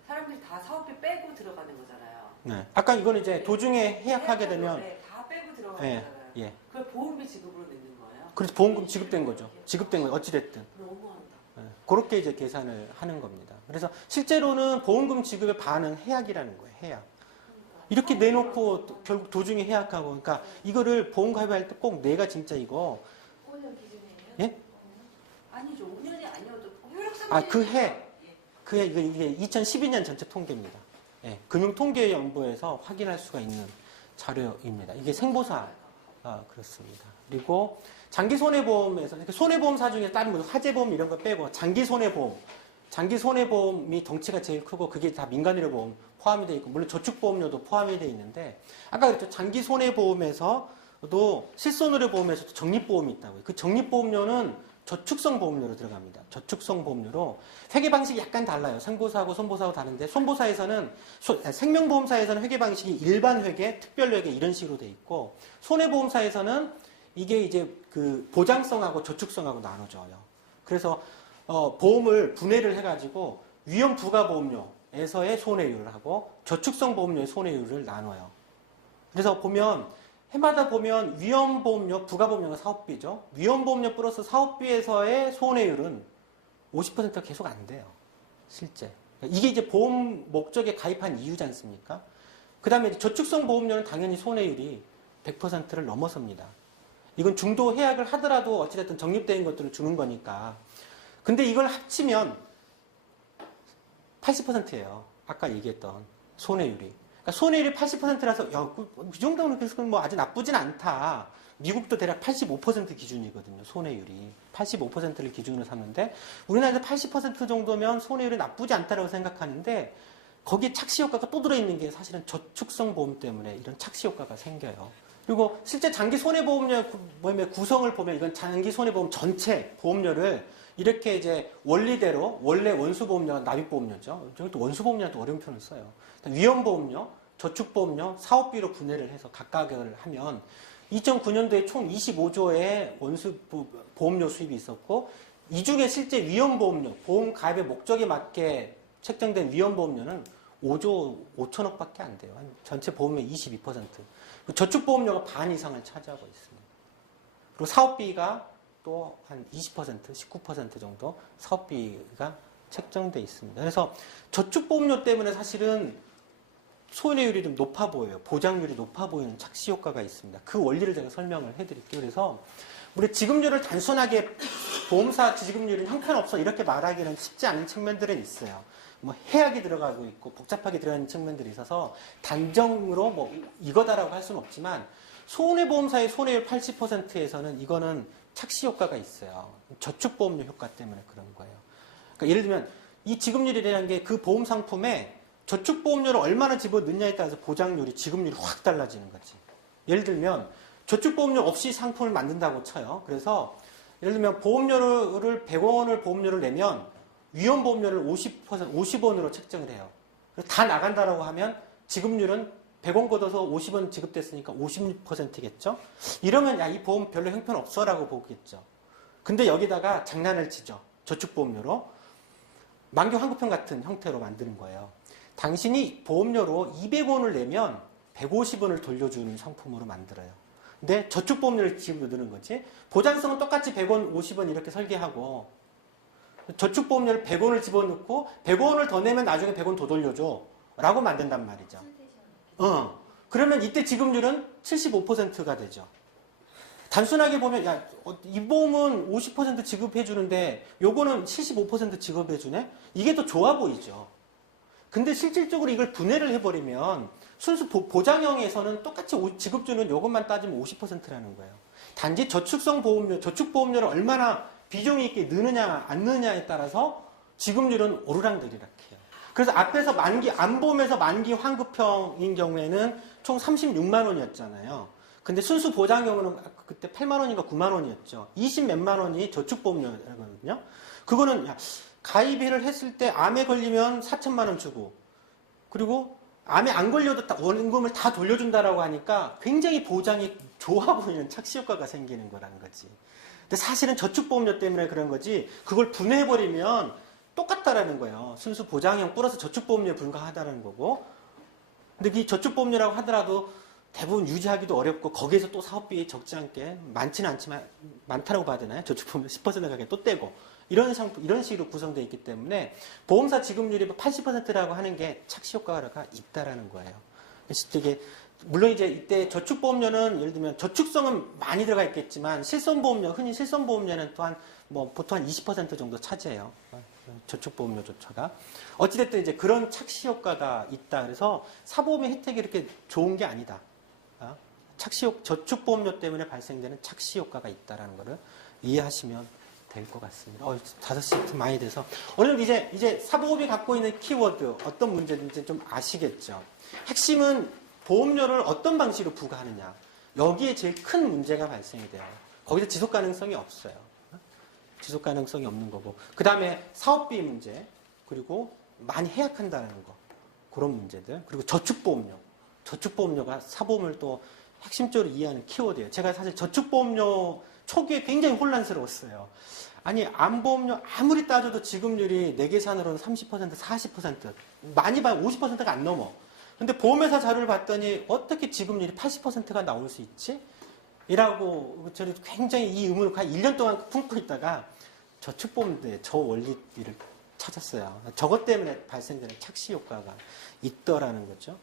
사람들이 다 사업비 빼고 들어가는 거잖아요. 네. 아까 이거는 이제 도중에 해약하게 되면 다 빼고 들어가는 예, 거잖아요. 예. 그걸 보험비 지급으로 내는 거예요. 그래서 보험금 지급된 거죠. 지급된 거 어찌됐든. 너무한다. 예, 그렇게 이제 계산을 하는 겁니다. 그래서 실제로는 보험금 지급의 반은 해약이라는 거예요. 해약. 이렇게 내놓고 결국 도중에 해약하고, 그러니까 이거를 보험 가입할 때 꼭 내가 진짜 이거 5년 기준이에요? 예? 아니죠. 5년이 아니어도 효력 상실. 아, 그 해 이게 2012년 전체 통계입니다. 예, 금융통계연구에서 확인할 수가 있는 자료입니다. 이게 생보사 그렇습니다. 그리고 장기 손해보험에서 그러니까 손해보험사 중에 다른 뭐 화재보험 이런 거 빼고 장기 손해보험이 덩치가 제일 크고 그게 다 민간의료보험 포함이 되어 있고 물론 저축보험료도 포함이 되어 있는데 아까 그랬죠. 장기 손해보험에서도 실손의료보험에서도 적립보험이 있다고요. 그 적립보험료는 저축성 보험료로 들어갑니다. 저축성 보험료로 회계 방식이 약간 달라요. 생보사하고 손보사하고 다른데 생명보험사에서는 회계 방식이 일반 회계, 특별 회계 이런 식으로 돼 있고 손해보험사에서는 이게 이제 그 보장성하고 저축성하고 나눠져요. 그래서 보험을 분해를 해가지고 위험 부가 보험료에서의 손해율을 하고 저축성 보험료의 손해율을 나눠요. 그래서 보면 해마다 보면 위험보험료, 부가보험료가 사업비죠. 위험보험료 플러스 사업비에서의 손해율은 50%가 계속 안 돼요. 실제. 이게 이제 보험 목적에 가입한 이유지 않습니까? 그 다음에 저축성 보험료는 당연히 손해율이 100%를 넘어섭니다. 이건 중도 해약을 하더라도 어찌됐든 적립된 것들을 주는 거니까. 근데 이걸 합치면 80%예요. 아까 얘기했던 손해율이. 그러니까 손해율이 80%라서 이 정도는 그래서 뭐 아주 나쁘진 않다. 미국도 대략 85% 기준이거든요. 손해율이. 85%를 기준으로 삼는데 우리나라에서 80% 정도면 손해율이 나쁘지 않다라고 생각하는데 거기에 착시 효과가 또 들어있는 게 사실은 저축성 보험 때문에 이런 착시 효과가 생겨요. 그리고 실제 장기 손해보험료 보험의 구성을 보면 이건 장기 손해보험 전체 보험료를 이렇게 이제 원리대로 원래 원수보험료가 납입보험료죠. 저기 또 원수보험료도 어려운 표현을 써요. 위험보험료, 저축보험료, 사업비로 분해를 해서 각각을 하면 2009년도에 총 25조의 원수 보험료 수입이 있었고 이 중에 실제 위험보험료, 보험 가입의 목적에 맞게 책정된 위험보험료는 5조 5천억밖에 안 돼요. 전체 보험의 22%. 저축보험료가 반 이상을 차지하고 있습니다. 그리고 사업비가 또 한 20%, 19% 정도 사업비가 책정돼 있습니다. 그래서 저축보험료 때문에 사실은 손해율이 좀 높아 보여요. 보장률이 높아 보이는 착시 효과가 있습니다. 그 원리를 제가 설명을 해드릴게요. 그래서 우리 지급률을 단순하게 보험사 지급률은 형편없어 이렇게 말하기는 쉽지 않은 측면들은 있어요. 뭐 해약이 들어가고 있고 복잡하게 들어가는 측면들이 있어서 단정으로 뭐 이거다라고 할 수는 없지만 손해보험사의 손해율 80%에서는 이거는 착시 효과가 있어요. 저축보험료 효과 때문에 그런 거예요. 그러니까 예를 들면 이 지급률이라는 게 그 보험 상품에 저축보험료를 얼마나 집어넣느냐에 따라서 보장률이 지급률이 확 달라지는 거지. 예를 들면 저축보험료 없이 상품을 만든다고 쳐요. 그래서 예를 들면 보험료를 100원을 보험료를 내면 위험보험료를 50원으로 책정을 해요. 다 나간다라고 하면 지급률은 100원 걷어서 50원 지급됐으니까 56%겠죠? 이러면 야, 이 보험 별로 형편없어 라고 보겠죠. 근데 여기다가 장난을 치죠. 저축보험료로. 만기 환급형 같은 형태로 만드는 거예요. 당신이 보험료로 200원을 내면 150원을 돌려주는 상품으로 만들어요. 근데 저축보험료를 지급을 넣는 거지. 보장성은 똑같이 100원, 50원 이렇게 설계하고 저축보험료를 100원을 집어넣고 100원을 더 내면 나중에 100원 더 돌려줘 라고 만든단 말이죠. 그러면 이때 지급률은 75%가 되죠. 단순하게 보면 야, 이 보험은 50% 지급해주는데 요거는 75% 지급해주네? 이게 더 좋아 보이죠. 근데 실질적으로 이걸 분해를 해버리면 순수 보장형에서는 똑같이 지급주는 요것만 따지면 50%라는 거예요. 단지 저축성 보험료, 저축보험료를 얼마나 비중이 있게 넣느냐 안 넣느냐에 따라서 지급률은 오르락내리락해요. 그래서 앞에서 안보험에서 만기 환급형인 경우에는 총 36만 원이었잖아요. 근데 순수 보장형은 그때 8만 원인가 9만 원이었죠. 20 몇만 원이 저축보험료거든요. 그거는 가입을 했을 때 암에 걸리면 4천만 원 주고 그리고 암에 안 걸려도 원금을 다 돌려준다라고 하니까 굉장히 보장이 좋아 보이는 착시 효과가 생기는 거라는 거지. 근데 사실은 저축보험료 때문에 그런 거지 그걸 분해해버리면 똑같다라는 거예요. 순수 보장형 플러스 저축보험료에 불과하다는 거고 근데 이 저축보험료라고 하더라도 대부분 유지하기도 어렵고 거기에서 또 사업비 적지 않게 많지는 않지만 많다라고 봐야 되나요? 저축보험료 10% 가게 또 떼고 이런 식으로 구성되어 있기 때문에 보험사 지급률이 80%라고 하는 게 착시 효과가 있다라는 거예요. 그래서 되게 물론 이제 이때 저축보험료는 예를 들면 저축성은 많이 들어가 있겠지만 실손보험료, 흔히 실손보험료는 또한 뭐 보통 한 20% 정도 차지해요. 저축보험료조차가. 어찌됐든 이제 그런 착시 효과가 있다. 그래서 사보험의 혜택이 이렇게 좋은 게 아니다. 저축보험료 때문에 발생되는 착시 효과가 있다라는 것을 이해하시면 될 것 같습니다. 5시 많이 돼서. 오늘 이제 사보험이 갖고 있는 키워드, 어떤 문제든지 좀 아시겠죠? 핵심은 보험료를 어떤 방식으로 부과하느냐. 여기에 제일 큰 문제가 발생이 돼요. 거기서 지속 가능성이 없어요. 지속 가능성이 없는 거고. 그 다음에 사업비 문제, 그리고 많이 해약한다는 거. 그런 문제들. 그리고 저축보험료. 저축보험료가 사보험을 또 핵심적으로 이해하는 키워드예요. 제가 사실 저축보험료 초기에 굉장히 혼란스러웠어요. 아니, 암보험료 아무리 따져도 지급률이 내 계산으로는 30%, 40%, 많이 봐야 50%가 안 넘어. 근데 보험회사 자료를 봤더니 어떻게 지급률이 80%가 나올 수 있지? 이라고 저는 굉장히 이 의문을 한 1년 동안 품고 있다가 저축보험료의 저 원리를 찾았어요. 저것 때문에 발생되는 착시 효과가 있더라는 거죠.